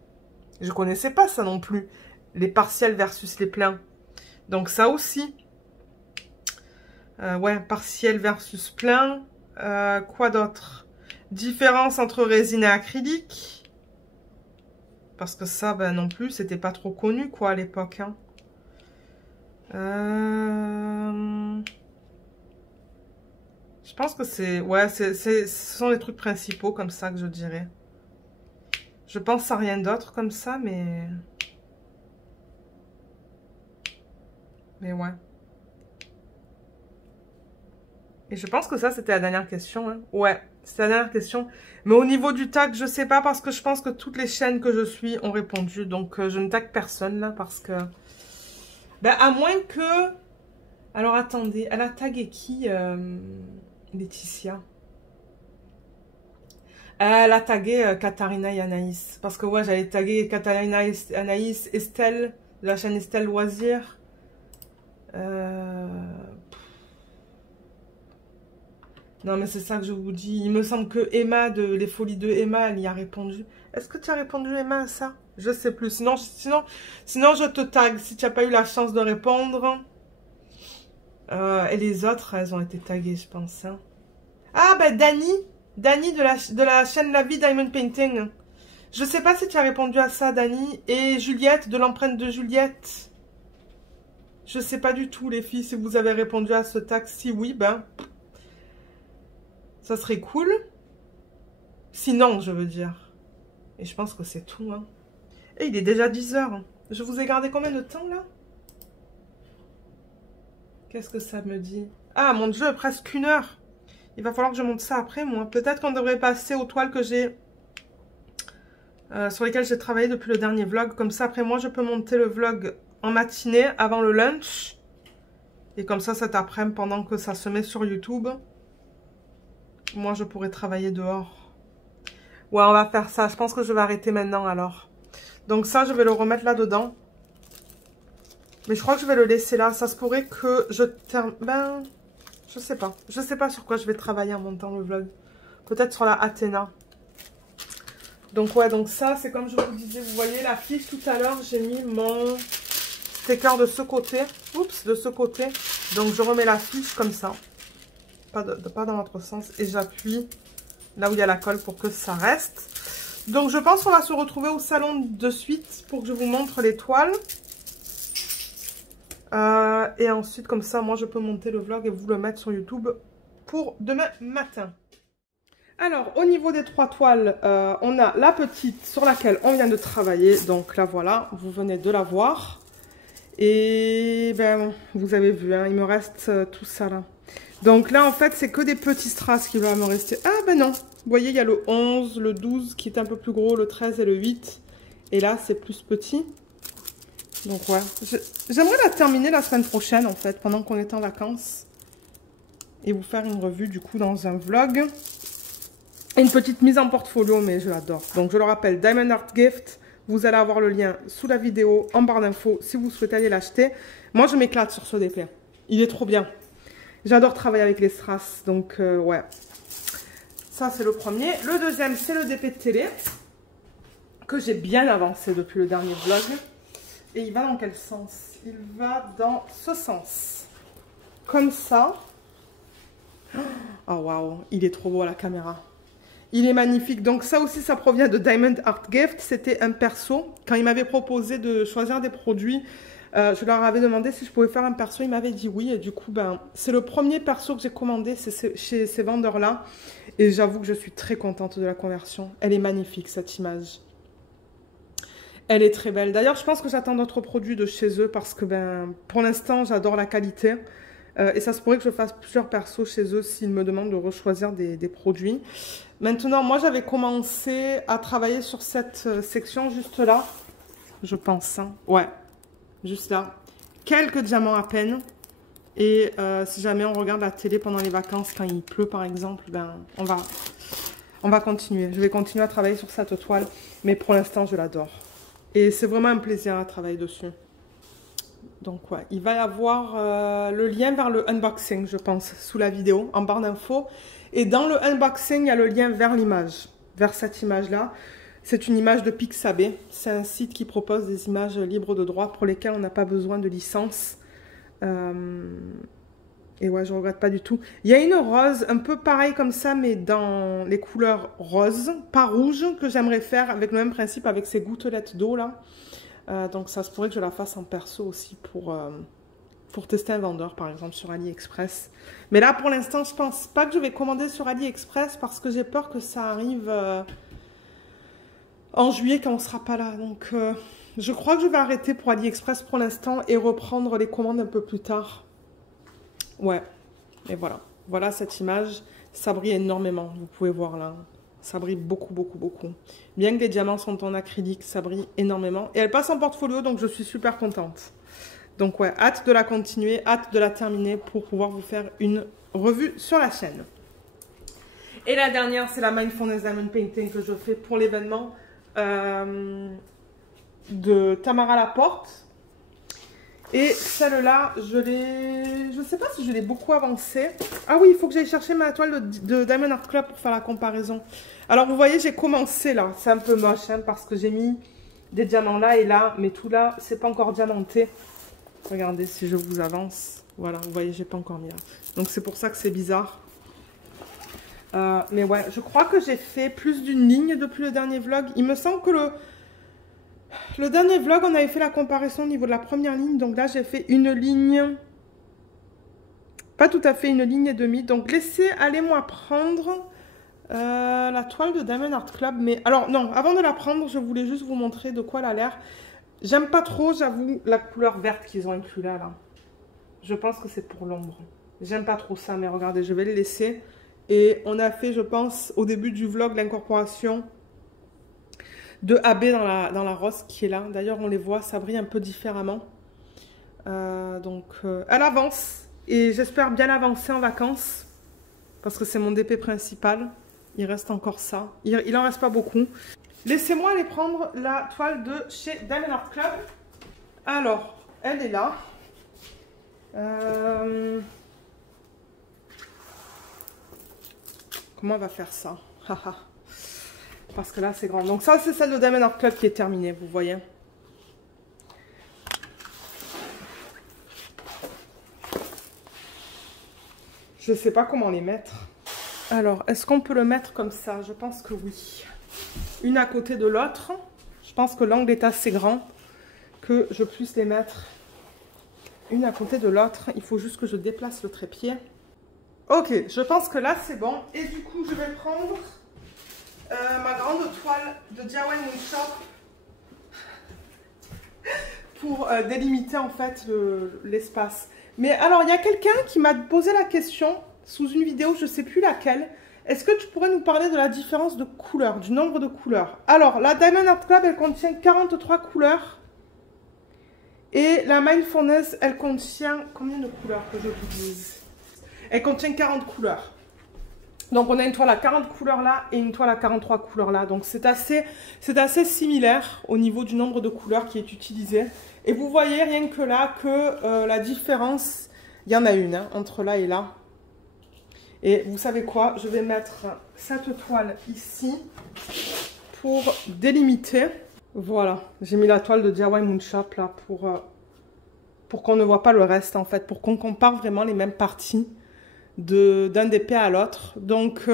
Je connaissais pas ça non plus. Les partiels versus les pleins. Donc ça aussi. Ouais, partiel versus plein. Quoi d'autre? Différence entre résine et acrylique. Parce que ça, ben non plus, c'était pas trop connu, quoi, à l'époque. Hein. Je pense que c'est... Ouais, ce sont les trucs principaux, comme ça, que je dirais. Je pense à rien d'autre comme ça, mais... Mais ouais. Et je pense que ça, c'était la dernière question. Hein. Ouais, c'était la dernière question. Mais au niveau du tag, je sais pas parce que je pense que toutes les chaînes que je suis ont répondu. Donc, je ne tag personne là parce que... Ben, à moins que... Alors, attendez. Elle a tagué qui Laetitia. Elle a tagué Katharina et Anaïs. Parce que ouais, j'allais taguer Katharina et Anaïs, Estelle, de la chaîne Estelle Loisirs. Non, mais c'est ça que je vous dis. Il me semble que Emma, de Les Folies de Emma, elle y a répondu. Est-ce que tu as répondu, Emma, à ça? Je sais plus. Sinon, je te tag si tu n'as pas eu la chance de répondre. Et les autres, elles ont été taguées, je pense. Hein. Ah, ben, Dani de la chaîne La Vie Diamond Painting. Je sais pas si tu as répondu à ça, Dani. Et Juliette, de l'empreinte de Juliette. Je sais pas du tout, les filles, si vous avez répondu à ce tag. Si oui, ben... Ça serait cool. Sinon, je veux dire. Et je pense que c'est tout. Hein. Et il est déjà 10 h. Je vous ai gardé combien de temps, là? Qu'est-ce que ça me dit? Ah, mon Dieu, presque 1 heure. Il va falloir que je monte ça après, moi. Peut-être qu'on devrait passer aux toiles que j'ai... sur lesquelles j'ai travaillé depuis le dernier vlog. Comme ça, après, moi, je peux monter le vlog en matinée, avant le lunch. Et comme ça, cet après-midi, pendant que ça se met sur YouTube... Moi, je pourrais travailler dehors. Ouais, on va faire ça. Je pense que je vais arrêter maintenant, alors. Donc ça, je vais le remettre là-dedans. Mais je crois que je vais le laisser là. Ça se pourrait que je termine... Ben, je sais pas. Je sais pas sur quoi je vais travailler en montant le vlog. Peut-être sur la Athéna. Donc ouais, donc ça, c'est comme je vous disais. Vous voyez, la fiche tout à l'heure, j'ai mis mon sticker de ce côté. Oups, de ce côté. Donc je remets la fiche comme ça. Pas dans l'autre sens. Et j'appuie là où il y a la colle pour que ça reste. Donc je pense qu'on va se retrouver au salon de suite pour que je vous montre les toiles. Et ensuite comme ça moi je peux monter le vlog et vous le mettre sur YouTube pour demain matin. Alors au niveau des 3 toiles, on a la petite sur laquelle on vient de travailler. Donc là voilà, vous venez de la voir. Et ben vous avez vu, hein, il me reste tout ça là. Donc là en fait c'est que des petits strass qui vont me rester. Ah ben non, vous voyez il y a le 11, le 12 qui est un peu plus gros, le 13 et le 8. Et là c'est plus petit. Donc ouais, j'aimerais la terminer la semaine prochaine en fait, pendant qu'on est en vacances. Et vous faire une revue du coup dans un vlog. Et une petite mise en portfolio, mais je l'adore. Donc je le rappelle, Diamond Art Gift, vous allez avoir le lien sous la vidéo, en barre d'infos, si vous souhaitez aller l'acheter. Moi je m'éclate sur ce DP, il est trop bien. J'adore travailler avec les strass, donc ouais. Ça c'est le premier. Le deuxième c'est le DP de télé, que j'ai bien avancé depuis le dernier vlog. Et il va dans quel sens? Il va dans ce sens. Comme ça. Oh waouh, il est trop beau à la caméra. Il est magnifique. Donc ça aussi, ça provient de Diamond Art Gift. C'était un perso. Quand il m'avait proposé de choisir des produits, je leur avais demandé si je pouvais faire un perso. Ils m'avaient dit oui. Et du coup, ben, c'est le premier perso que j'ai commandé chez ces vendeurs-là. Et j'avoue que je suis très contente de la conversion. Elle est magnifique, cette image. Elle est très belle. D'ailleurs, je pense que j'attends d'autres produits de chez eux parce que ben, pour l'instant, j'adore la qualité. Et ça se pourrait que je fasse plusieurs persos chez eux s'ils me demandent de rechoisir des produits. Maintenant, moi, j'avais commencé à travailler sur cette section juste là. Je pense. Hein. Ouais, juste là. Quelques diamants à peine. Et si jamais on regarde la télé pendant les vacances, quand il pleut par exemple, ben, on va continuer. Je vais continuer à travailler sur cette toile. Mais pour l'instant, je l'adore. Et c'est vraiment un plaisir à travailler dessus. Donc ouais, il va y avoir le lien vers le unboxing, je pense, sous la vidéo, en barre d'infos. Et dans le unboxing, il y a le lien vers l'image, vers cette image-là. C'est une image de Pixabay. C'est un site qui propose des images libres de droit pour lesquelles on n'a pas besoin de licence. Et ouais, je ne regrette pas du tout. Il y a une rose, un peu pareil comme ça, mais dans les couleurs roses, pas rouges, que j'aimerais faire avec le même principe, avec ces gouttelettes d'eau là. Donc ça se pourrait que je la fasse en perso aussi pour tester un vendeur par exemple sur AliExpress. Mais là pour l'instant je pense pas que je vais commander sur AliExpress parce que j'ai peur que ça arrive en juillet quand on sera pas là. Donc je crois que je vais arrêter pour AliExpress pour l'instant et reprendre les commandes un peu plus tard. Ouais, et voilà. Voilà cette image, ça brille énormément, vous pouvez voir là. Ça brille beaucoup, beaucoup, beaucoup. Bien que les diamants sont en acrylique, ça brille énormément. Et elle passe en portfolio, donc je suis super contente. Donc ouais, hâte de la continuer, hâte de la terminer pour pouvoir vous faire une revue sur la chaîne. Et la dernière, c'est la Mindfulness Diamond Painting que je fais pour l'événement de Tamara Laporte. Et celle-là, je sais pas si je l'ai beaucoup avancée. Ah oui, il faut que j'aille chercher ma toile de Diamond Art Club pour faire la comparaison. Alors, vous voyez, j'ai commencé là. C'est un peu moche, hein, parce que j'ai mis des diamants là et là. Mais tout là, c'est pas encore diamanté. Regardez si je vous avance. Voilà, vous voyez, j'ai pas encore mis là. Donc, c'est pour ça que c'est bizarre. Mais ouais, je crois que j'ai fait plus d'une ligne depuis le dernier vlog. Il me semble que le dernier vlog, on avait fait la comparaison au niveau de la première ligne. Donc là, j'ai fait une ligne... Pas tout à fait une ligne et demie. Donc, laissez aller moi prendre la toile de Diamond Art Club. Mais alors, non, avant de la prendre, je voulais juste vous montrer de quoi elle a l'air. J'aime pas trop, j'avoue, la couleur verte qu'ils ont inclus là. Je pense que c'est pour l'ombre. J'aime pas trop ça, mais regardez, je vais le laisser. Et on a fait, je pense, au début du vlog, l'incorporation de AB dans la rose qui est là. D'ailleurs, on les voit, ça brille un peu différemment. Elle avance. Et j'espère bien avancer en vacances. Parce que c'est mon DP principal. Il reste encore ça. Il en reste pas beaucoup. Laissez-moi aller prendre la toile de chez Diamond Art Club. Alors, elle est là. Comment on va faire ça? Parce que là, c'est grand. Donc ça, c'est celle de Diamond Art Club qui est terminée, vous voyez. Je ne sais pas comment les mettre. Alors, est-ce qu'on peut le mettre comme ça? Je pense que oui. une à côté de l'autre. Je pense que l'angle est assez grand que je puisse les mettre une à côté de l'autre. Il faut juste que je déplace le trépied. Ok, je pense que là c'est bon. Et du coup, je vais prendre ma grande toile de DIY Moon Shop pour délimiter en fait l'espace. Mais alors, il y a quelqu'un qui m'a posé la question sous une vidéo, je ne sais plus laquelle. Est-ce que tu pourrais nous parler de la différence de couleurs, du nombre de couleurs? Alors, la Diamond Art Club, elle contient 43 couleurs. Et la Mindfulness, elle contient combien de couleurs que je vous dise? Elle contient 40 couleurs. Donc, on a une toile à 40 couleurs là et une toile à 43 couleurs là. Donc, c'est assez similaire au niveau du nombre de couleurs qui est utilisé. Et vous voyez rien que là que la différence, il y en a une hein, entre là et là. Et vous savez quoi? Je vais mettre cette toile ici pour délimiter. Voilà, j'ai mis la toile de DIY Moon Shop là pour qu'on ne voit pas le reste en fait, pour qu'on compare vraiment les mêmes parties d'un DP à l'autre. Donc,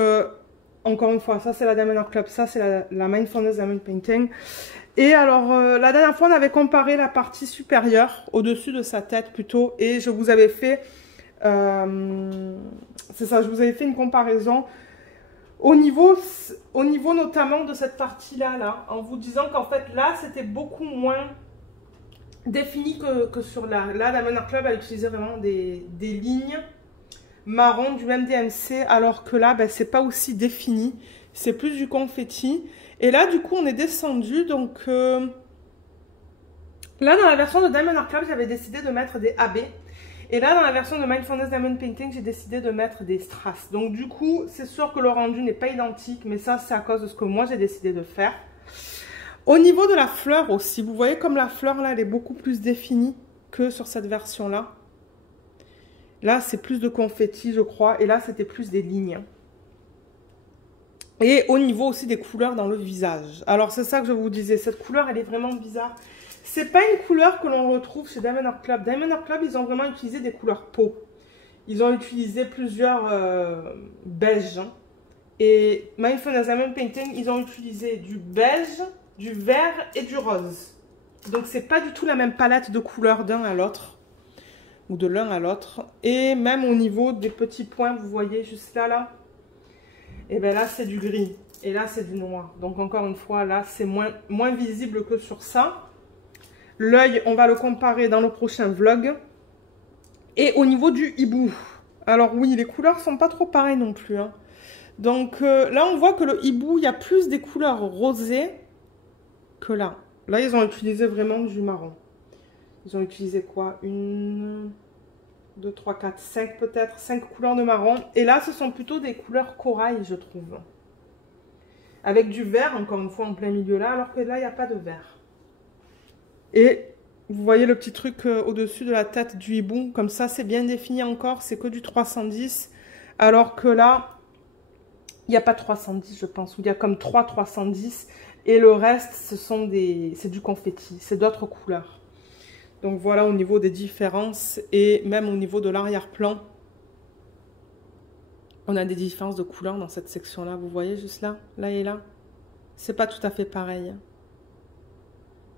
encore une fois, ça c'est la Diamond Art Club, ça c'est la Mindfulness Diamond Painting. Et alors, la dernière fois, on avait comparé la partie supérieure, au-dessus de sa tête plutôt, et je vous avais fait, c'est ça, je vous avais fait une comparaison au niveau notamment de cette partie-là, là, en vous disant qu'en fait, là, c'était beaucoup moins défini que sur là. Là, la Diamond Art Club a utilisé vraiment des lignes marron du même DMC, alors que là, ben, c'est pas aussi défini, c'est plus du confetti. Et là, du coup, on est descendu. Donc, là, dans la version de Diamond Art Club, j'avais décidé de mettre des AB. Et là, dans la version de Mindfulness Diamond Painting, j'ai décidé de mettre des strass. Donc, du coup, c'est sûr que le rendu n'est pas identique. Mais ça, c'est à cause de ce que moi, j'ai décidé de faire. Au niveau de la fleur aussi, vous voyez comme la fleur, là, elle est beaucoup plus définie que sur cette version-là. Là, c'est plus de confetti, je crois. Et là, c'était plus des lignes. Et au niveau aussi des couleurs dans le visage. Alors, c'est ça que je vous disais. Cette couleur, elle est vraiment bizarre. C'est pas une couleur que l'on retrouve chez Diamond Art Club. Diamond Art Club, ils ont vraiment utilisé des couleurs peau. Ils ont utilisé plusieurs beiges. Et Mindfulness Diamond Painting, ils ont utilisé du beige, du vert et du rose. Donc, c'est pas du tout la même palette de couleurs d'un à l'autre. Ou de l'un à l'autre. Et même au niveau des petits points, vous voyez juste là. Et bien là, c'est du gris. Et là, c'est du noir. Donc, encore une fois, là, c'est moins visible que sur ça. L'œil, on va le comparer dans le prochain vlog. Et au niveau du hibou. Alors oui, les couleurs sont pas trop pareilles non plus. Hein. Donc, là, on voit que le hibou, il y a plus des couleurs rosées que là. Là, ils ont utilisé vraiment du marron. Ils ont utilisé quoi? 1, 2, 3, 4, 5 peut-être, 5 couleurs de marron. Et là, ce sont plutôt des couleurs corail, je trouve. Avec du vert, encore une fois, en plein milieu là, alors que là, il n'y a pas de vert. Et vous voyez le petit truc au-dessus de la tête du hibou. Comme ça, c'est bien défini encore, c'est que du 310. Alors que là, il n'y a pas 310, je pense. Ou il y a comme 3 310. Et le reste, c'est du confetti, c'est d'autres couleurs. Donc voilà au niveau des différences et même au niveau de l'arrière-plan. On a des différences de couleurs dans cette section-là. Vous voyez juste là, là et là. C'est pas tout à fait pareil.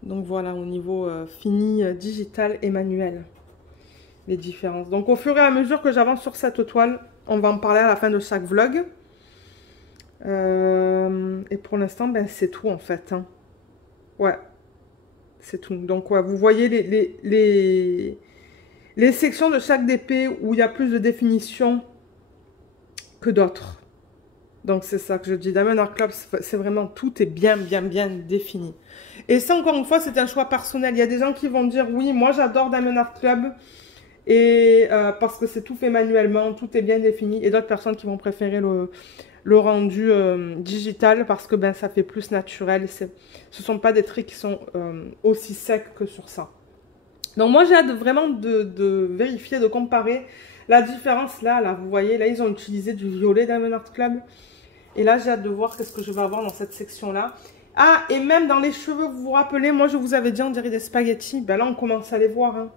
Donc voilà au niveau fini, digital et manuel. Les différences. Donc au fur et à mesure que j'avance sur cette toile, on va en parler à la fin de chaque vlog. Et pour l'instant, ben, c'est tout en fait. Hein. Ouais. C'est tout. Donc, ouais, vous voyez les sections de chaque DP où il y a plus de définition que d'autres. Donc, c'est ça que je dis. Diamond Art Club, c'est vraiment tout est bien défini. Et ça, encore une fois, c'est un choix personnel. Il y a des gens qui vont dire, oui, moi, j'adore Diamond Art Club et parce que c'est tout fait manuellement, tout est bien défini. Et d'autres personnes qui vont préférer le rendu digital parce que ben, ça fait plus naturel. Ce ne sont pas des traits qui sont aussi secs que sur ça. Donc moi j'ai hâte vraiment de vérifier, de comparer la différence là. Vous voyez, là ils ont utilisé du violet Diamond Art Club. Et là j'ai hâte de voir qu'est-ce que je vais avoir dans cette section là. Ah, et même dans les cheveux, vous vous rappelez, moi je vous avais dit on dirait des spaghettis. Ben là on commence à les voir. Hein.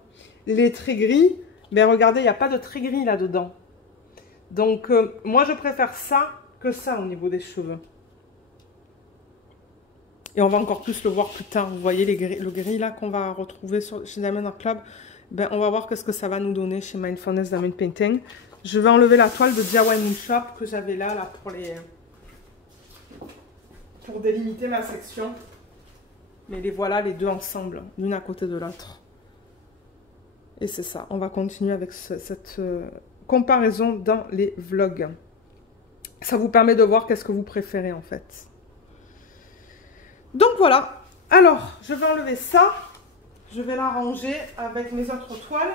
Les traits gris, ben regardez, il n'y a pas de traits gris là-dedans. Donc moi je préfère ça que ça au niveau des cheveux. Et on va encore plus le voir plus tard. Vous voyez le gris là qu'on va retrouver chez Diamond Art Club. Ben, on va voir qu'est-ce que ça va nous donner chez Mindfulness Diamond Painting. Je vais enlever la toile de DIY Moon Shop que j'avais là pour délimiter ma section. Mais les voilà les deux ensemble, l'une à côté de l'autre. Et c'est ça, on va continuer avec cette comparaison dans les vlogs. Ça vous permet de voir qu'est-ce que vous préférez en fait. Donc voilà, alors je vais enlever ça. Je vais la ranger avec mes autres toiles.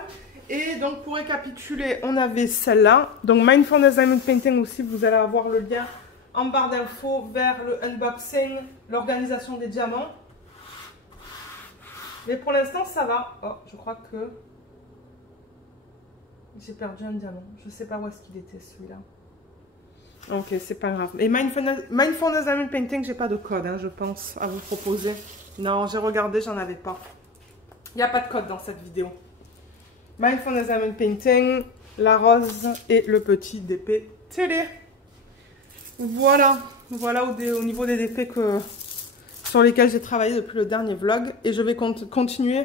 Et donc pour récapituler, on avait celle-là. Donc Mindfulness Diamond Painting aussi, vous allez avoir le lien en barre d'infos vers le unboxing, l'organisation des diamants. Mais pour l'instant, ça va. Oh, je crois que j'ai perdu un diamant. Je ne sais pas où est-ce qu'il était, celui-là. Ok, c'est pas grave. Et Mindfulness Diamond Painting, j'ai pas de code, hein, je pense, à vous proposer. Non, j'ai regardé, j'en avais pas. Il n'y a pas de code dans cette vidéo. Mindfulness Diamond Painting, la rose et le petit DP télé. Voilà. Voilà au niveau des DP sur lesquels j'ai travaillé depuis le dernier vlog. Et je vais continuer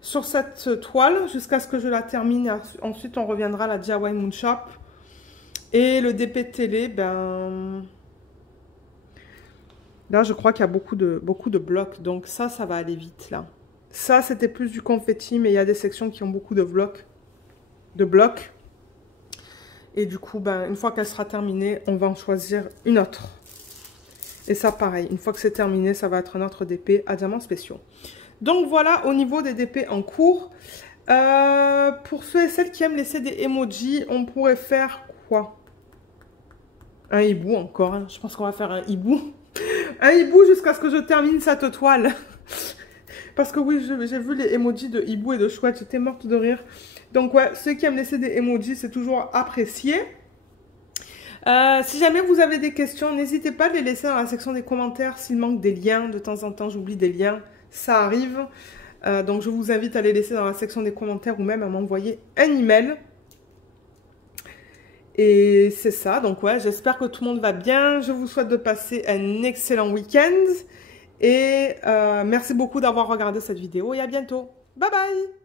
sur cette toile jusqu'à ce que je la termine. Ensuite, on reviendra à la DIY Moon Shop. Et le DP télé, ben... Là, je crois qu'il y a beaucoup de blocs. Donc ça va aller vite, là. Ça, c'était plus du confetti, mais il y a des sections qui ont beaucoup de blocs. Et du coup, ben, une fois qu'elle sera terminée, on va en choisir une autre. Et ça, pareil, une fois que c'est terminé, ça va être un autre DP à diamants spéciaux. Donc voilà, au niveau des DP en cours. Pour ceux et celles qui aiment laisser des emojis, on pourrait faire quoi? Un hibou encore, hein. Je pense qu'on va faire un hibou. Un hibou jusqu'à ce que je termine cette toile. Parce que oui, j'ai vu les emojis de hibou et de chouette, j'étais morte de rire. Donc ouais, ceux qui aiment laisser des emojis, c'est toujours apprécié. Si jamais vous avez des questions, n'hésitez pas à les laisser dans la section des commentaires. S'il manque des liens, de temps en temps j'oublie des liens, ça arrive. Donc je vous invite à les laisser dans la section des commentaires ou même à m'envoyer un email. Et c'est ça, donc ouais, j'espère que tout le monde va bien. Je vous souhaite de passer un excellent week-end. Et merci beaucoup d'avoir regardé cette vidéo et à bientôt. Bye bye!